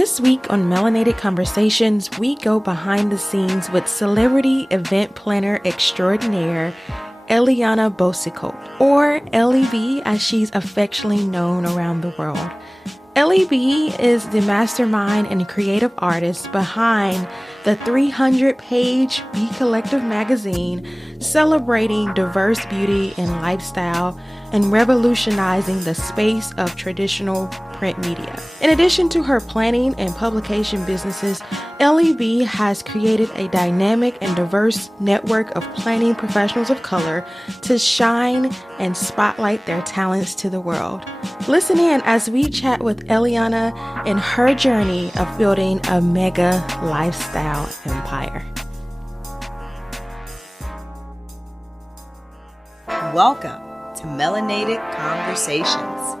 This week on Melanated Conversations, we go behind the scenes with celebrity event planner extraordinaire Eliana Baucicault, or EllyB as she's affectionately known around the world. EllyB is the mastermind and creative artist behind the 300-page Be Collective magazine, celebrating diverse beauty and lifestyle and revolutionizing the space of traditional print media. In addition to her planning and publication businesses, EllyB has created a dynamic and diverse network of planning professionals of color to shine and spotlight their talents to the world. Listen in as we chat with Eliana and her journey of building a mega lifestyle empire. Welcome to Melanated Conversations,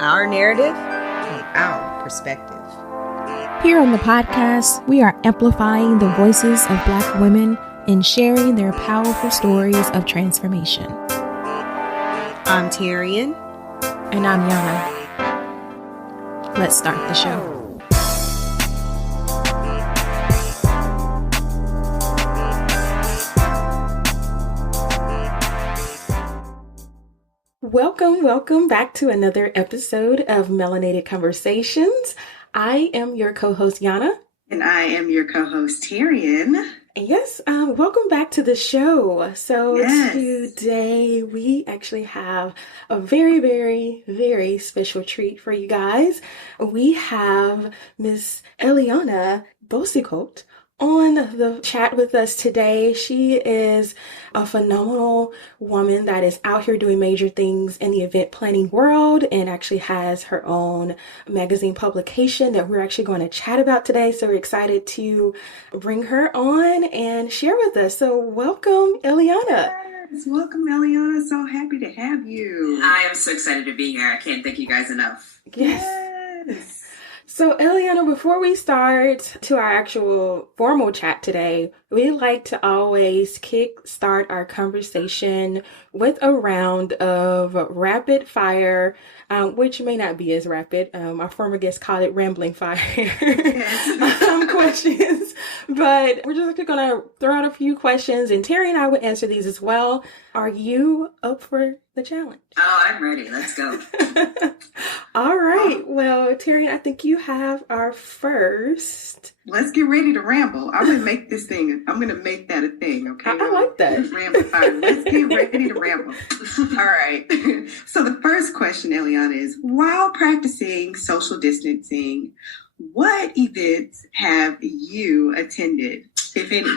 our narrative from our perspective. Here on the podcast, we are amplifying the voices of Black women and sharing their powerful stories of transformation. I'm Tyrion. And I'm Yana. Let's start the show. Welcome back to another episode of Melanated Conversations. I am your co-host, Yana. And I am your co-host, Tyrion. Yes, welcome back to the show. So Yes. Today we actually have a very, very, very special treat for you guys. We have Miss Eliana Baucicault on the chat with us today. She is a phenomenal woman that is out here doing major things in the event planning world and actually has her own magazine publication that we're actually going to chat about today. So we're excited to bring her on and share with us. So welcome, Eliana. Yes, welcome, Eliana. So happy to have you. I am so excited to be here. I can't thank you guys enough. Yes. So, Eliana, before we start to our actual formal chat today, we like to always kick-start our conversation with a round of rapid fire, which may not be as rapid. Our former guest called it rambling fire questions. But we're just going to throw out a few questions, and Terry and I would answer these as well. Are you up for the challenge? Oh, I'm ready. Let's go. All right. Well, Terry, I think you have our first. Let's get ready to ramble. I'm going to make this thing. I'm going to make that a thing, okay? I like that. Ramble fire. Let's get ready to ramble. All right. So the first question, Eliana, is while practicing social distancing, what events have you attended, if any?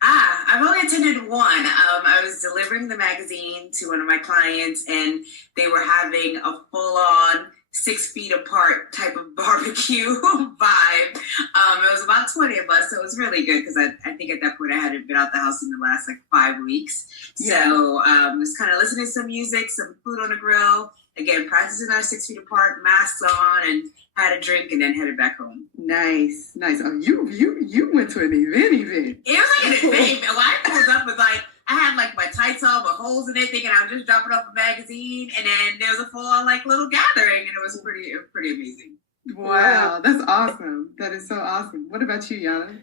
I've only attended one. I was delivering the magazine to one of my clients, and they were having a full-on 6 feet apart type of barbecue vibe. It was about 20 of us, so it was really good because I think at that point I hadn't been out the house in the last 5 weeks. Yeah. So was kind of listening to some music, some food on the grill. Again, practicing our 6 feet apart, masks on, and had a drink, and then headed back home. Nice. Oh, you went to an event. It was like an event. When I pulled up, was like, I had my tights on with holes in it, thinking I was just dropping off a magazine, and then there was a full-on little gathering, and it was pretty amazing. Wow, that's awesome. That is so awesome. What about you, Yana?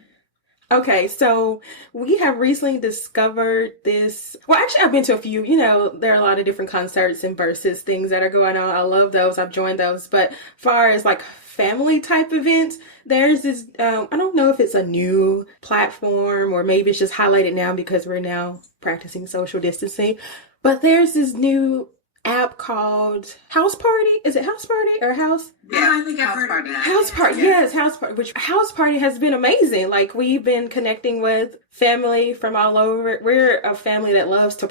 Okay, so we have recently discovered this. Well, actually, I've been to a few. There are a lot of different concerts and versus things that are going on. I love those. I've joined those. But as far as family type events, there's this, I don't know if it's a new platform or maybe it's just highlighted now because we're now practicing social distancing. But there's this new app called House Party. Is it House Party or House? Yeah, I think I've heard of that. House Party, yes, House Party. Which House Party has been amazing. We've been connecting with family from all over. We're a family that loves to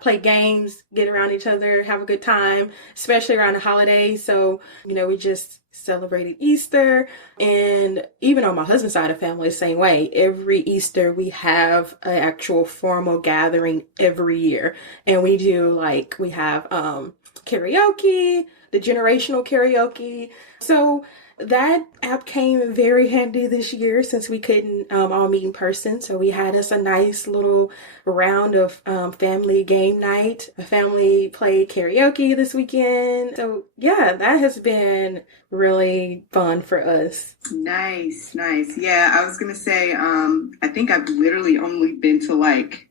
play games, get around each other, have a good time, especially around the holidays. So we just celebrated Easter, and even on my husband's side of the family, the same way. Every Easter we have an actual formal gathering every year, and we do we have karaoke, the generational karaoke. So that app came very handy this year since we couldn't all meet in person. So we had us a nice little round of family game night. The family played karaoke this weekend. So yeah, that has been really fun for us. Nice, nice. Yeah, I was gonna say, I think I've literally only been to like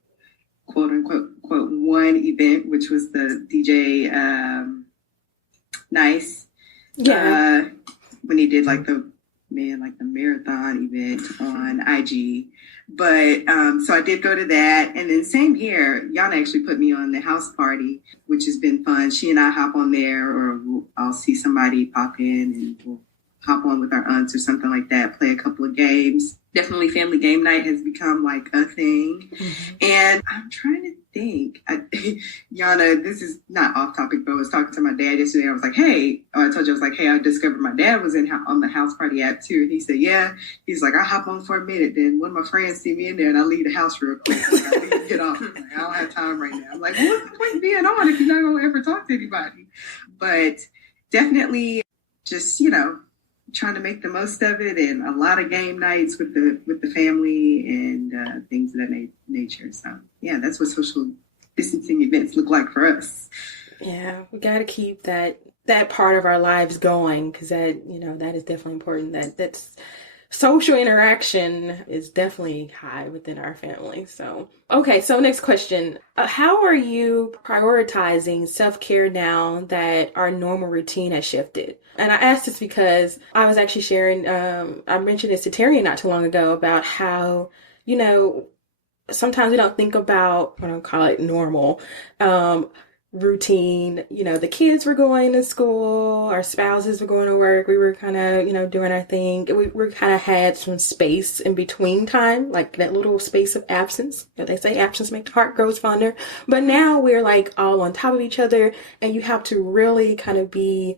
quote unquote one event, which was the DJ Nice. Yeah. When he did like the marathon event on IG. But so I did go to that. And then same here, Yana actually put me on the house party, which has been fun. She and I hop on there, or I'll see somebody pop in and we'll hop on with our aunts or something like that, play a couple of games. Definitely family game night has become like a thing. Mm-hmm. And I'm trying to think, Yana, this is not off topic, but I was talking to my dad yesterday. I was like, hey, I told you, I was like, hey, I discovered my dad was on the house party app too. And he said, yeah. He's like, I'll hop on for a minute. Then one of my friends see me in there and I leave the house real quick. Like, I need to get off. Like, I don't have time right now. I'm like, well, what's the point of being on if you're not going to ever talk to anybody? But definitely just, trying to make the most of it, and a lot of game nights with the family and things of that nature. So yeah, that's what social distancing events look like for us. Yeah, we got to keep that part of our lives going, because that that is definitely important. That's social interaction is definitely high within our family. So okay, so next question: how are you prioritizing self-care now that our normal routine has shifted? And I asked this because I was actually sharing, I mentioned this to Terry not too long ago about how, sometimes we don't think about what I call it normal routine. The kids were going to school, our spouses were going to work. We were kind of, doing our thing. We kind of had some space in between time, like that little space of absence. They say absence makes the heart grows fonder. But now we're like all on top of each other, and you have to really kind of be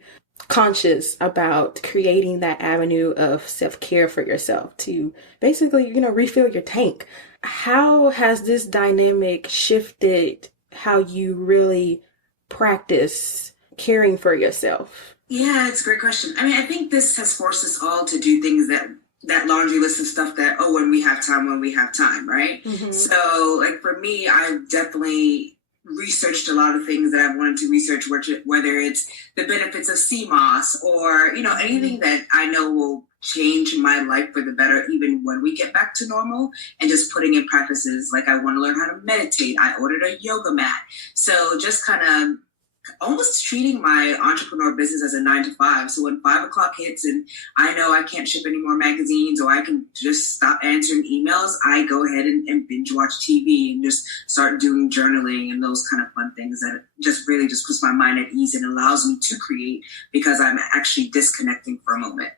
conscious about creating that avenue of self-care for yourself to basically, refill your tank. How has this dynamic shifted how you really practice caring for yourself? Yeah, it's a great question. I mean, I think this has forced us all to do things that laundry list of stuff that, when we have time, right? Mm-hmm. So like for me, I've definitely researched a lot of things that I've wanted to research, whether it's the benefits of CMOS or, anything that I know will change my life for the better, even when we get back to normal, and just putting in practices. Like I want to learn how to meditate. I ordered a yoga mat. So just kind of almost treating my entrepreneur business as a 9-to-5. So when 5 o'clock hits and I know I can't ship any more magazines, or I can just stop answering emails, I go ahead and binge watch TV and just start doing journaling and those kind of fun things that just really just puts my mind at ease and allows me to create, because I'm actually disconnecting for a moment.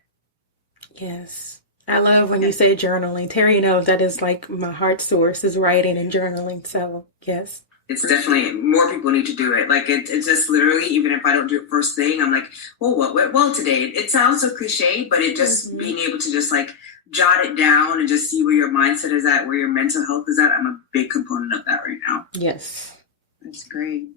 Yes. I love when you say journaling. Terry knows that is like my heart source is writing and journaling. So yes. It's definitely, more people need to do it. Like it's just literally, even if I don't do it first thing, I'm like, well, what went well today? It sounds so cliche, but it just being able to just like jot it down and just see where your mindset is at, where your mental health is at. I'm a big component of that right now. Yes. That's great.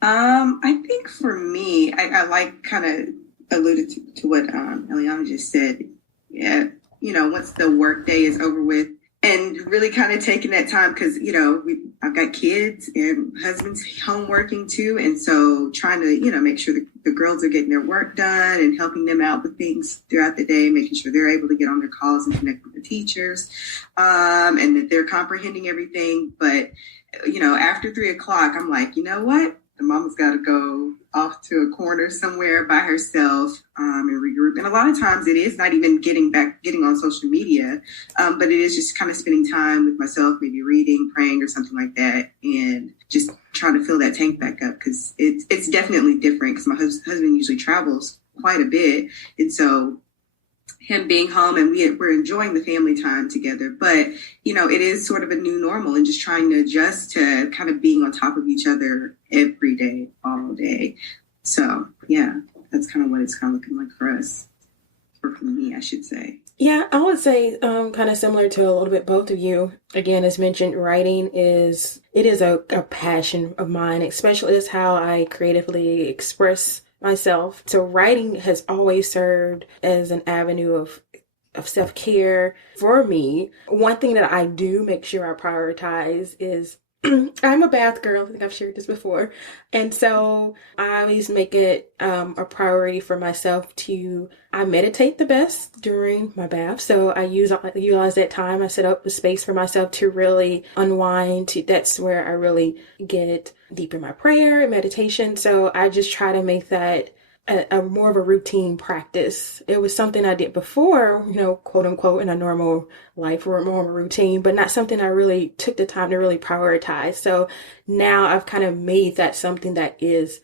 I think for me, I like kind of alluded to what Eliana just said. Yeah, once the work day is over with, and really kind of taking that time, because, I've got kids and husband's home working too. And so trying to, make sure the girls are getting their work done and helping them out with things throughout the day, making sure they're able to get on their calls and connect with the teachers, and that they're comprehending everything. But, after 3 o'clock, I'm like, you know what? The mama's got to go off to a corner somewhere by herself and regroup. And a lot of times it is not even getting on social media, but it is just kind of spending time with myself, maybe reading, praying or something like that, and just trying to fill that tank back up, because it's definitely different, because my husband usually travels quite a bit. And so him being home, and we're enjoying the family time together, but it is sort of a new normal, and just trying to adjust to kind of being on top of each other every day, all day. So yeah, that's kind of what it's kind of looking like for us, or for me, I should say. Yeah, I would say kind of similar to a little bit both of you. Again, as mentioned, writing is a passion of mine, especially as how I creatively express myself. So writing has always served as an avenue of self-care for me. One thing that I do make sure I prioritize is I'm a bath girl. I think I've shared this before. And so I always make it a priority for myself I meditate the best during my bath. So I utilize that time. I set up the space for myself to really unwind. That's where I really get deep in my prayer and meditation. So I just try to make that a more of a routine practice. It was something I did before, quote unquote, in a normal life or a normal routine, but not something I really took the time to really prioritize. So now I've kind of made that something that it's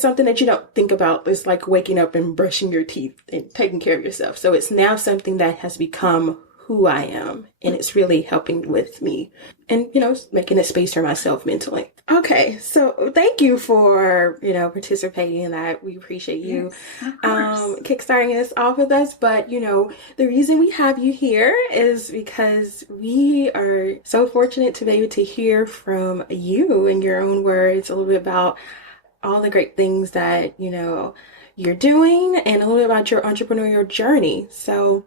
something that you don't think about. It's like waking up and brushing your teeth and taking care of yourself. So it's now something that has become who I am, and it's really helping with me and, making a space for myself mentally. Okay. So thank you for, participating in that. We appreciate you, kickstarting this off with us. But, the reason we have you here is because we are so fortunate to be able to hear from you in your own words a little bit about all the great things that, you're doing and a little bit about your entrepreneurial journey. So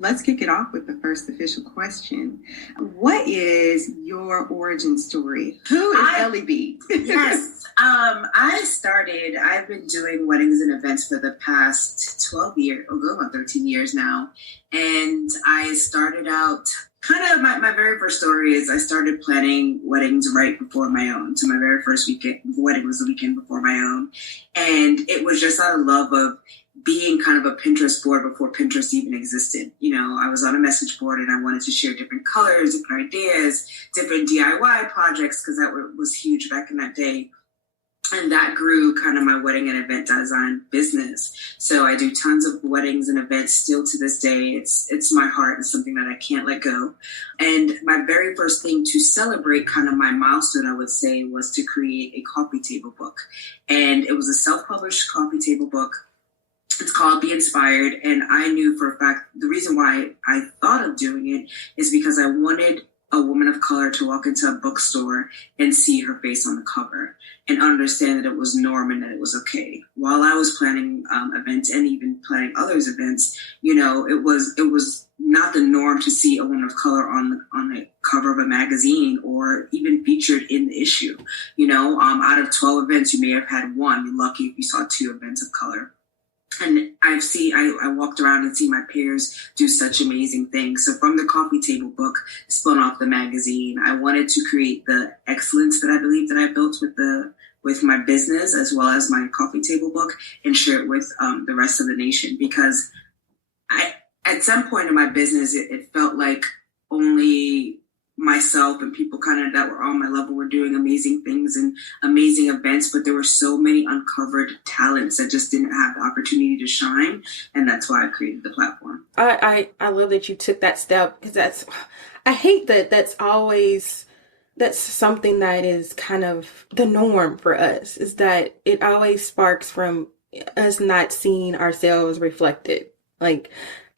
let's kick it off with the first official question. What is your origin story? Who is EllyB? Yes. I've been doing weddings and events for the past 12 years, about 13 years now. And I started out kind of my very first story is I started planning weddings right before my own. So my very first wedding was the weekend before my own. And it was just out of love of being kind of a Pinterest board before Pinterest even existed. I was on a message board and I wanted to share different colors, different ideas, different DIY projects, because that was huge back in that day. And that grew kind of my wedding and event design business. So I do tons of weddings and events still to this day. It's my heart. It's something that I can't let go. And my very first thing to celebrate kind of my milestone, I would say, was to create a coffee table book. And it was a self-published coffee table book. It's called Be Inspired. And I knew for a fact, the reason why I thought of doing it is because I wanted a woman of color to walk into a bookstore and see her face on the cover and understand that it was norm and that it was okay. While I was planning events and even planning others' events, it was not the norm to see a woman of color on the cover of a magazine or even featured in the issue. Out of 12 events, you may have had one. You're lucky if you saw 2 events of color. And I walked around and see my peers do such amazing things. So from the coffee table book, spun off the magazine, I wanted to create the excellence that I believe that I built with my business as well as my coffee table book and share it with the rest of the nation. Because at some point in my business, it felt like only myself and people kind of that were on my level were doing amazing things and amazing events, but there were so many uncovered talents that just didn't have the opportunity to shine. And that's why I created the platform. I love that you took that step, because I hate that that's something that is kind of the norm for us, is that it always sparks from us not seeing ourselves reflected.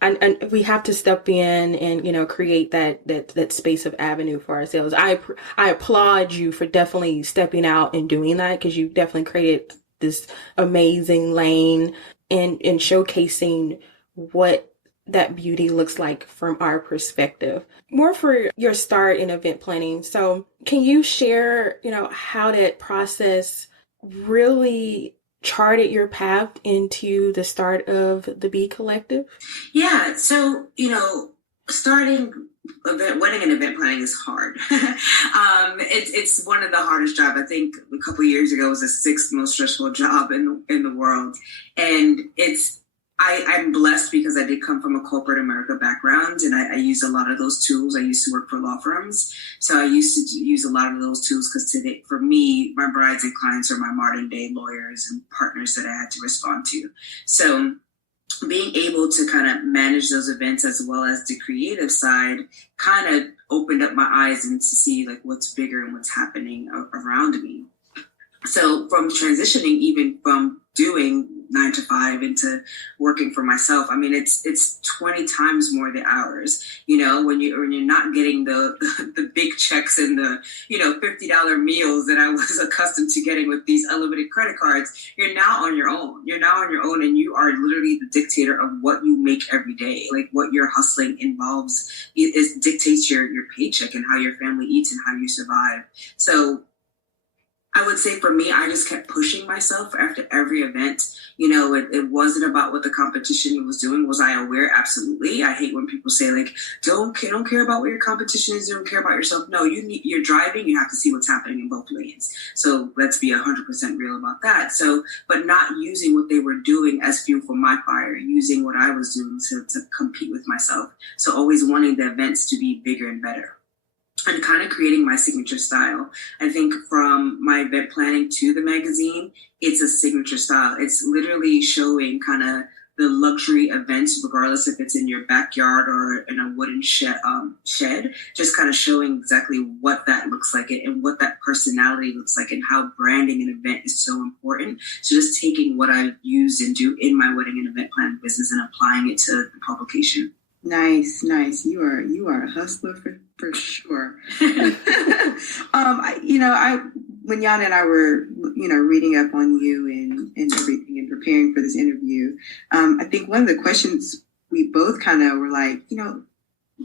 And we have to step in and, create that space of avenue for ourselves. I applaud you for definitely stepping out and doing that, because you definitely created this amazing lane and showcasing what that beauty looks like from our perspective. More for your start in event planning. So can you share, how that process really charted your path into the start of the B Collective? Yeah. So, starting wedding and event planning is hard. It's one of the hardest jobs. I think a couple of years ago it was the 6th most stressful job in the world. And I'm blessed because I did come from a corporate America background, and I use a lot of those tools. I used to work for law firms. So I used to use a lot of those tools because today, for me, my brides and clients are my modern day lawyers and partners that I had to respond to. So being able to kind of manage those events as well as the creative side kind of opened up my eyes and to see what's bigger and what's happening around me. So from transitioning even from doing 9 to 5 into working for myself. I mean, it's 20 times more the hours, when you're not getting the big checks and the, $50 meals that I was accustomed to getting with these unlimited credit cards. You're now on your own. And you are literally the dictator of what you make every day. Like what your hustling involves dictates your paycheck and how your family eats and how you survive. So I would say for me, I just kept pushing myself after every event. It wasn't about what the competition was doing. Was I aware? Absolutely. I hate when people say like, don't care about what your competition is. Don't care about yourself. No, you're driving. You have to see what's happening in both lanes. So let's be 100% real about that. So, but not using what they were doing as fuel for my fire, using what I was doing to compete with myself. So always wanting the events to be bigger and better. And kind of creating my signature style. I think from my event planning to the magazine, it's a signature style. It's literally showing kind of the luxury events, regardless if it's in your backyard or in a wooden shed, just kind of showing exactly what that looks like and what that personality looks like and how branding an event is so important. So just taking what I use and do in my wedding and event planning business and applying it to the publication. Nice. You are a hustler for sure. When Yana and I were, reading up on you and everything and preparing for this interview, I think one of the questions we both kind of were like,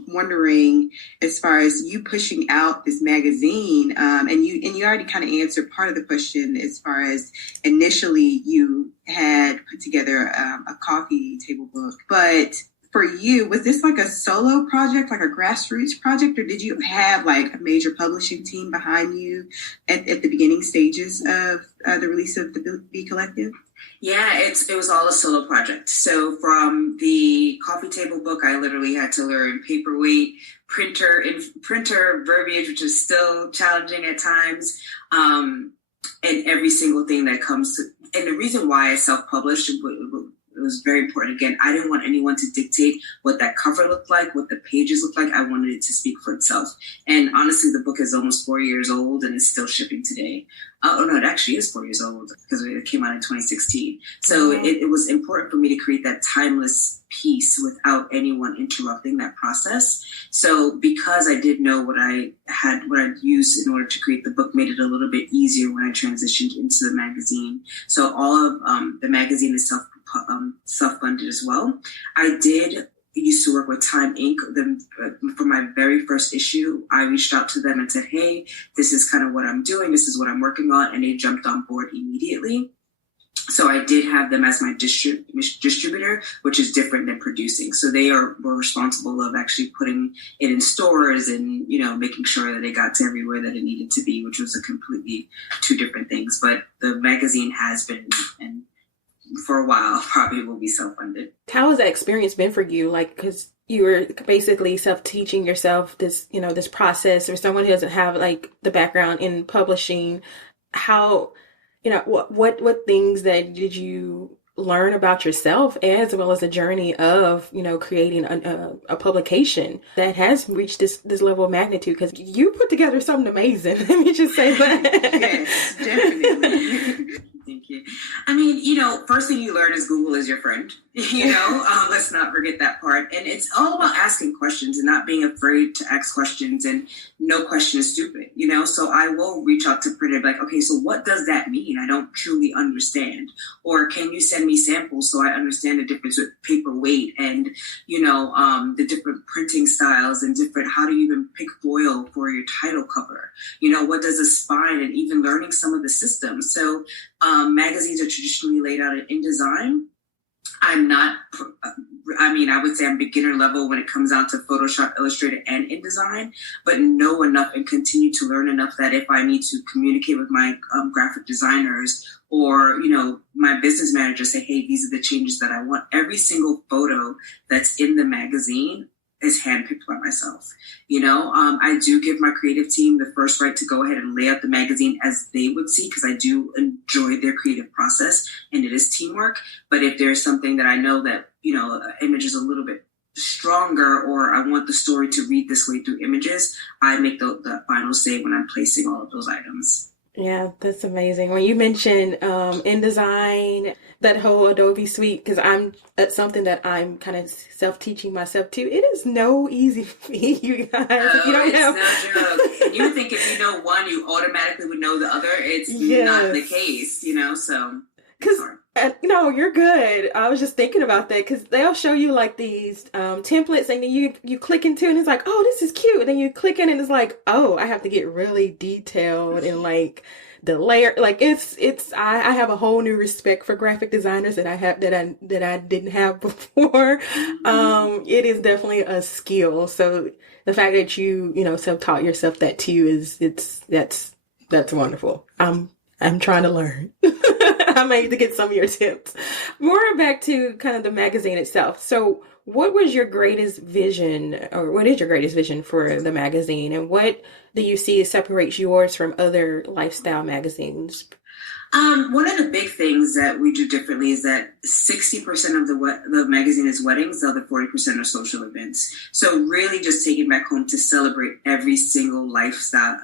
wondering as far as you pushing out this magazine, and you already kind of answered part of the question as far as initially you had put together a coffee table book, but for you, was this like a solo project, like a grassroots project, or did you have like a major publishing team behind you at the beginning stages of the release of the B Collective? Yeah, it was all a solo project. So from the coffee table book, I literally had to learn paperweight, printer verbiage, which is still challenging at times, and every single thing that comes to. And the reason why I self-published, it was very important. Again, I didn't want anyone to dictate what that cover looked like, what the pages looked like. I wanted it to speak for itself. And honestly, the book is almost 4 years old and is still shipping today. It actually is 4 years old because it came out in 2016. So it was important for me to create that timeless piece without anyone interrupting that process. So because I did know what I'd used in order to create the book, made it a little bit easier when I transitioned into the magazine. So all of the magazine is self-funded as well. I used to work with Time Inc. For my very first issue, I reached out to them and said, hey, this is kind of what I'm doing. This is what I'm working on. And they jumped on board immediately. So I did have them as my distributor, which is different than producing. So they were responsible of actually putting it in stores and, making sure that it got to everywhere that it needed to be, which was a completely two different things. But the magazine has been, and for a while, probably will be self-funded. How has that experience been for you? Like, because you were basically self-teaching yourself this, this process, or someone who doesn't have like the background in publishing. How, what things that did you learn about yourself, as well as the journey of, creating a publication that has reached this level of magnitude? Because you put together something amazing. Let me just say that. Yes, definitely. Thank you. I mean, first thing you learn is Google is your friend. Let's not forget that part. And it's all about asking questions and not being afraid to ask questions. And no question is stupid, So I will reach out to printer, like, okay, so what does that mean? I don't truly understand. Or can you send me samples so I understand the difference with paperweight and, the different printing styles and how do you even pick foil for your title cover? What does a spine, and even learning some of the systems. So magazines are traditionally laid out in InDesign. I would say I'm beginner level when it comes out to Photoshop, Illustrator, and InDesign, but know enough and continue to learn enough that if I need to communicate with my graphic designers or, my business manager, say, hey, these are the changes that I want. Every single photo that's in the magazine is handpicked by myself. I do give my creative team the first right to go ahead and lay out the magazine as they would see, because I do enjoy their creative process and it is teamwork. But if there's something that I know that, image is a little bit stronger, or I want the story to read this way through images, I make the final say when I'm placing all of those items. Yeah, that's amazing. When you mentioned InDesign, that whole Adobe suite, because that's something that I'm kind of self-teaching myself too. It is no easy feat, you guys. If you No, don't it's know. no joke. And you think if you know one, you automatically would know the other. It's not the case, so Because, no, you're good. I was just thinking about that because they'll show you like these templates and then you click into it and it's like, oh, this is cute. And then you click in and it's like, oh, I have to get really detailed and like the layer. Like I have a whole new respect for graphic designers that I didn't have before. It is definitely a skill. So the fact that you self-taught yourself that too that's wonderful. I'm trying to learn. I may need to get some of your tips. More back to kind of the magazine itself. So what was your greatest vision, or what is your greatest vision for the magazine? And what do you see separates yours from other lifestyle magazines? One of the big things that we do differently is that 60% of the magazine is weddings, the other 40% are social events. So really just taking back home to celebrate every single lifestyle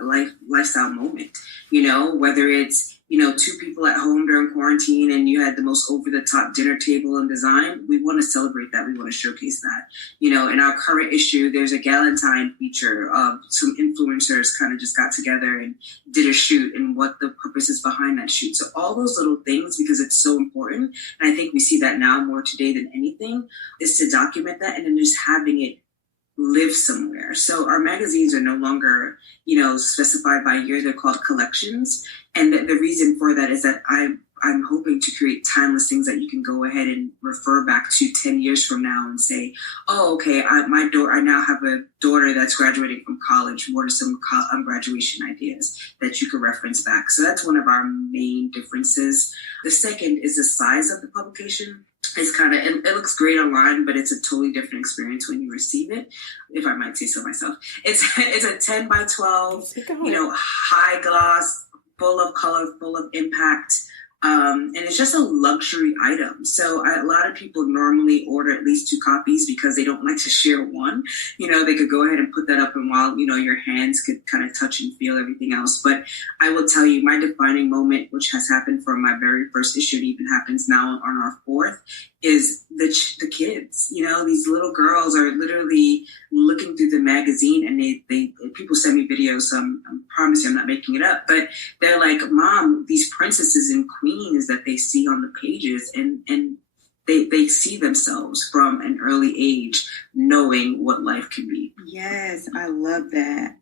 moment, whether it's, two people at home during quarantine and you had the most over-the-top dinner table and design, we want to celebrate that. We want to showcase that. In our current issue, there's a Galentine feature of some influencers kind of just got together and did a shoot and what the purpose is behind that shoot. So all those little things, because it's so important, and I think we see that now more today than anything, is to document that and then just having it live somewhere. So our magazines are no longer, specified by year. They're called collections. And the reason for that is that I'm hoping to create timeless things that you can go ahead and refer back to 10 years from now and say, oh, okay, I now have a daughter that's graduating from college. What are some graduation ideas that you can reference back? So that's one of our main differences. The second is the size of the publication. It's it looks great online, but it's a totally different experience when you receive it, if I might say so myself. It's a 10 by 12, high gloss, full of color, full of impact. And it's just a luxury item. So a lot of people normally order at least 2 copies because they don't like to share one. They could go ahead and put that up and while, your hands could kind of touch and feel everything else. But I will tell you my defining moment, which has happened from my very first issue, it even happens now on our 4th, is the kids. These little girls are literally looking through the magazine and they people send me videos. So I promise you I'm not making it up, but they're like, Mom, these princesses and queens that they see on the pages and they see themselves from an early age knowing what life can be. Yes, I love that.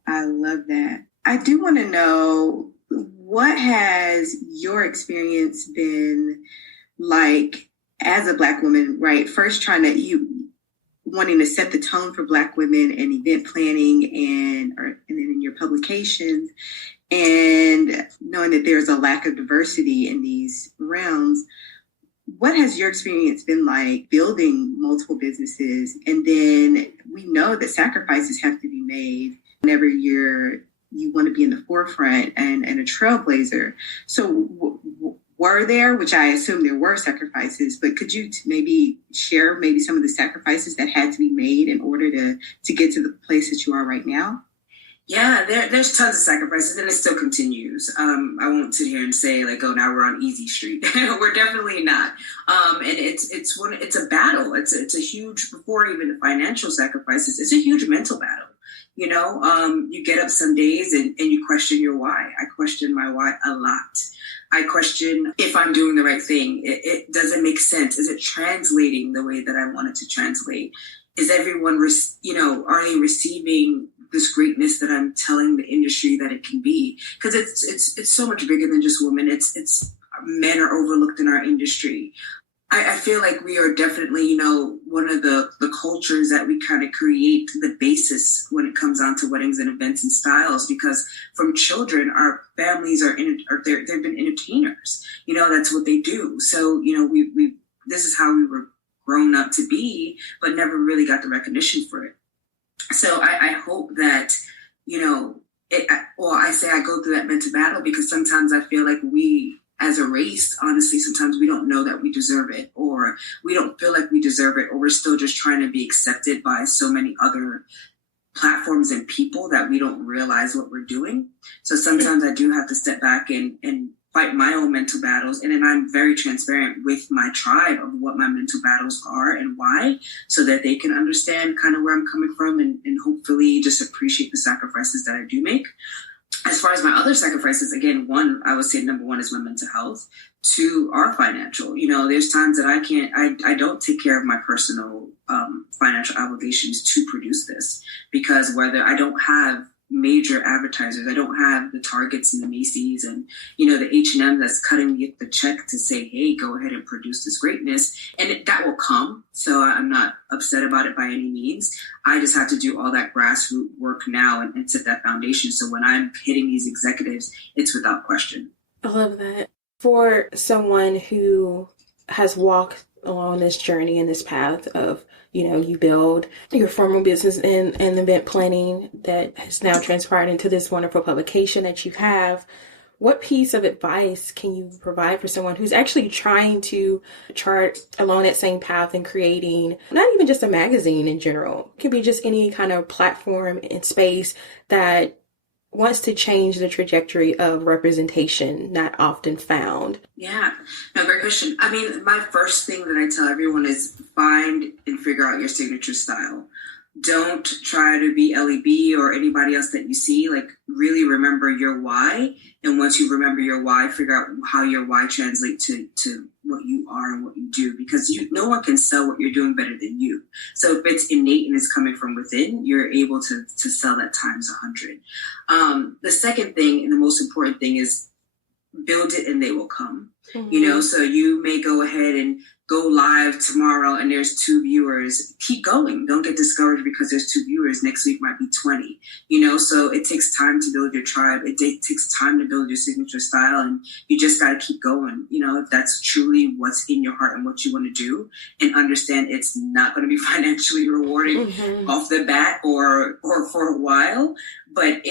I do want to know, what has your experience been like as a Black woman, right? First wanting to set the tone for Black women and event planning and then in your publications, and knowing that there's a lack of diversity in these realms. What has your experience been like building multiple businesses? And then we know that sacrifices have to be made whenever you want to be in the forefront and a trailblazer. So were there, which I assume there were sacrifices, but could you maybe share some of the sacrifices that had to be made in order to get to the place that you are right now? Yeah, there's tons of sacrifices, and it still continues. I won't sit here and say like, oh, now we're on easy street. We're definitely not. And it's a battle. It's a huge, before even the financial sacrifices, it's a huge mental battle. You get up some days and you question your why. I question my why a lot. I question if I'm doing the right thing. It doesn't make sense. Is it translating the way that I want it to translate? Is everyone, are they receiving this greatness that I'm telling the industry that it can be? Because it's so much bigger than just women. It's men are overlooked in our industry. I feel like we are definitely, one of the cultures that we kind of create the basis when it comes down to weddings and events and styles, because from children, our families they've been entertainers. That's what they do. So, we this is how we were grown up to be, but never really got the recognition for it. So I hope that, I say I go through that mental battle because sometimes I feel like we, as a race, honestly, sometimes we don't know that we deserve it, or we don't feel like we deserve it, or we're still just trying to be accepted by so many other platforms and people that we don't realize what we're doing. So sometimes I do have to step back and fight my own mental battles. And then I'm very transparent with my tribe of what my mental battles are and why, so that they can understand kind of where I'm coming from and hopefully just appreciate the sacrifices that I do make. As far as my other sacrifices, again, one, I would say number one is my mental health. Two are financial. There's times that I don't take care of my personal financial obligations to produce this, because whether I don't have major advertisers, I don't have the Targets and the Macy's and, the H&M that's cutting me the check to say, hey, go ahead and produce this greatness. And that will come. So I'm not upset about it by any means. I just have to do all that grassroots work now and set that foundation. So when I'm hitting these executives, it's without question. I love that. For someone who has walked along this journey and this path of, you build your formal business and event planning that has now transpired into this wonderful publication that you have, what piece of advice can you provide for someone who's actually trying to chart along that same path and creating not even just a magazine in general? It could be just any kind of platform and space that wants to change the trajectory of representation not often found? Yeah, no, great question. I mean, my first thing that I tell everyone is find and figure out your signature style. Don't try to be EllyB or anybody else that you see. Like, really remember your why. And once you remember your why, figure out how your why translates to what you are and what you do, because no one can sell what you're doing better than you. So if it's innate and it's coming from within, you're able to sell that times 100. The second thing and the most important thing is build it and they will come. Mm-hmm. So you may go ahead and go live tomorrow and there's 2 viewers. Keep going. Don't get discouraged because there's 2 viewers. Next week might be 20. So it takes time to build your tribe. It takes time to build your signature style, and you just got to keep going. If that's truly what's in your heart and what you want to do, and understand it's not going to be financially rewarding off the bat or for a while, but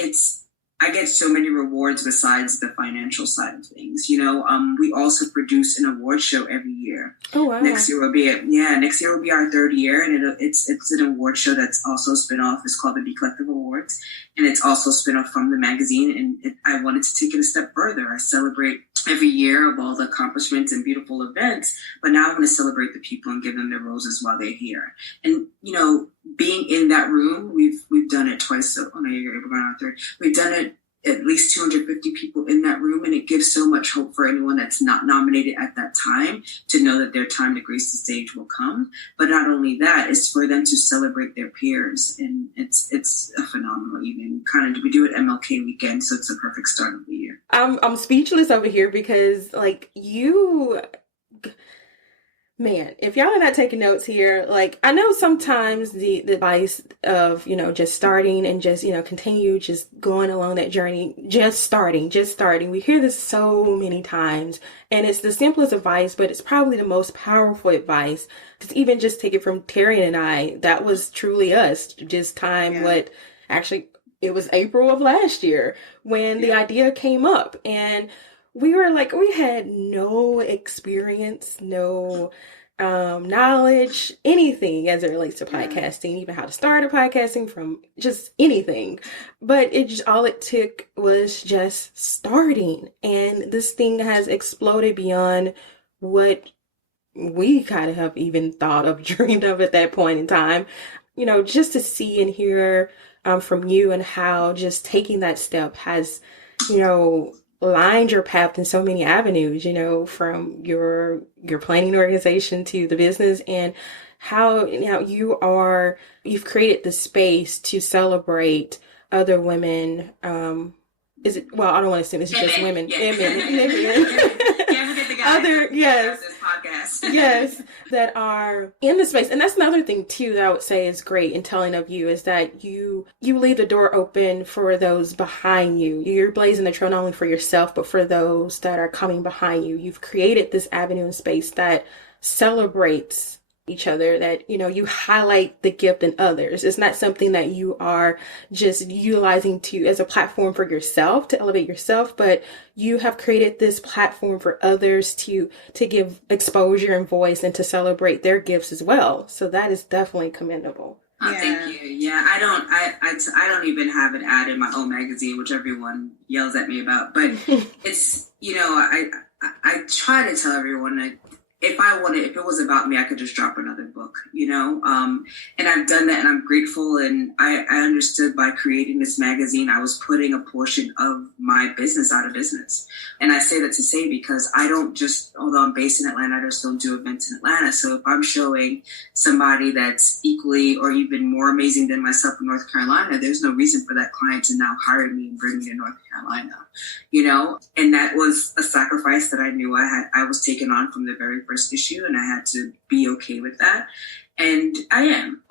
I get so many rewards besides the financial side of things. We also produce an award show every year. Oh, wow. Next year will be our 3rd year, and it's an award show that's also a spinoff. It's called the Be Collective Awards, and it's also a spinoff from the magazine. And I wanted to take it a step further. I celebrate every year of all the accomplishments and beautiful events, but now I want to celebrate the people and give them their roses while they're here. And being in that room, we've done it twice. So we're going on our 3rd. We've done it at least 250 people in that room, and it gives so much hope for anyone that's not nominated at that time to know that their time to grace the stage will come. But not only that, it's for them to celebrate their peers, and it's a phenomenal evening. We do it MLK weekend, so it's a perfect start of the year. I'm speechless over here because man, if y'all are not taking notes here, I know sometimes the advice of, just starting and just, continue just going along that journey, just starting. We hear this so many times, and it's the simplest advice, but it's probably the most powerful advice. Because even just take it from Terry and I, that was truly us. It was April of last year when the idea came up, and we were we had no experience, no knowledge, anything as it relates to podcasting, even how to start a podcasting, from just anything. But all it took was just starting. And this thing has exploded beyond what we kind of have even thought of, dreamed of at that point in time. Just to see and hear from you and how just taking that step has, lined your path in so many avenues, from your planning organization to the business, and how you've created the space to celebrate other women. I don't want to assume it's just women. Yes. Yes, that are in the space. And that's another thing too that I would say is great in telling of you, is that you leave the door open for those behind you. You're blazing the trail not only for yourself, but for those that are coming behind you. You've created this avenue and space that celebrates each other, that, you highlight the gift in others. It's not something that you are just utilizing as a platform for yourself, to elevate yourself, but you have created this platform for others to give exposure and voice and to celebrate their gifts as well. So that is definitely commendable. Oh, thank you. Yeah, I don't even have an ad in my own magazine, which everyone yells at me about. But it's, I try to tell everyone that if it was about me, I could just drop another book, and I've done that, and I'm grateful. And I understood by creating this magazine, I was putting a portion of my business out of business. And I say that to say, because I don't just, although I'm based in Atlanta, I just don't do events in Atlanta. So if I'm showing somebody that's equally or even more amazing than myself in North Carolina, there's no reason for that client to now hire me and bring me to North Carolina, and that was a sacrifice that I knew I was taking on from the very first issue, and I had to be okay with that. And I am,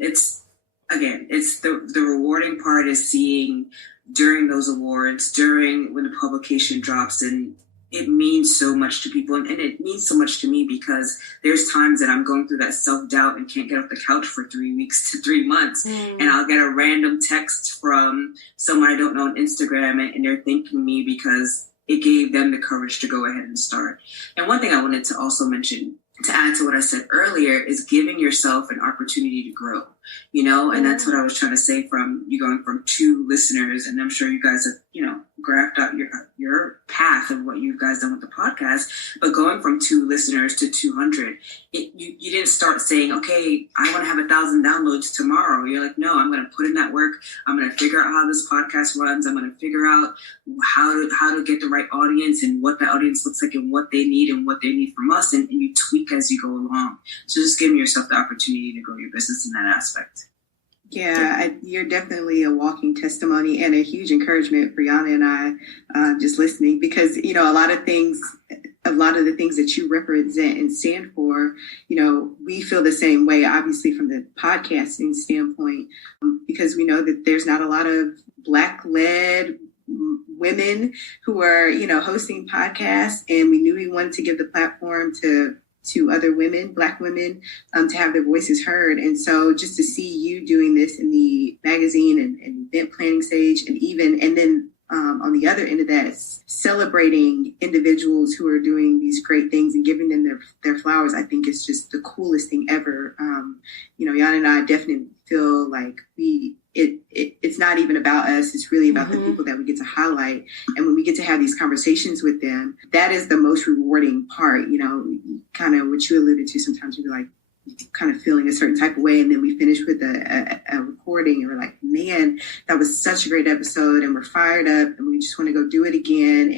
it's the rewarding part is seeing during those awards, when the publication drops, and it means so much to people. And it means so much to me because there's times that I'm going through that self-doubt and can't get off the couch for 3 weeks to 3 months. And I'll get a random text from someone I don't know on Instagram, and they're thanking me because it gave them the courage to go ahead and start. And one thing I wanted to also mention, to add to what I said earlier, is giving yourself an opportunity to grow, and that's what I was trying to say from you going from 2 listeners. And I'm sure you guys have, graphed out your path of what you guys done with the podcast, but going from 2 listeners to 200, you didn't start saying, okay, I want to have 1,000 downloads tomorrow. You're like, no, I'm going to put in that work. I'm going to figure out how this podcast runs. I'm going to figure out how to get the right audience and what the audience looks like and what they need from us. And you tweak as you go along. So just giving yourself the opportunity to grow your business in that aspect. Yeah, you're definitely a walking testimony and a huge encouragement for Yana and I, just listening, because, a lot of the things that you represent and stand for, we feel the same way, obviously, from the podcasting standpoint, because we know that there's not a lot of Black-led women who are, hosting podcasts, and we knew we wanted to give the platform to other women, Black women, to have their voices heard. And so just to see you doing this in the magazine and event planning stage, and then on the other end of that, celebrating individuals who are doing these great things and giving them their flowers, I think is just the coolest thing ever. Yana and I definitely feel like it's not even about us. It's really about the people that we get to highlight. And when we get to have these conversations with them, that is the most rewarding part, kind of what you alluded to. Sometimes you'll be like, kind of feeling a certain type of way, and then we finish with a recording and we're like, man, that was such a great episode, and we're fired up and we just want to go do it again,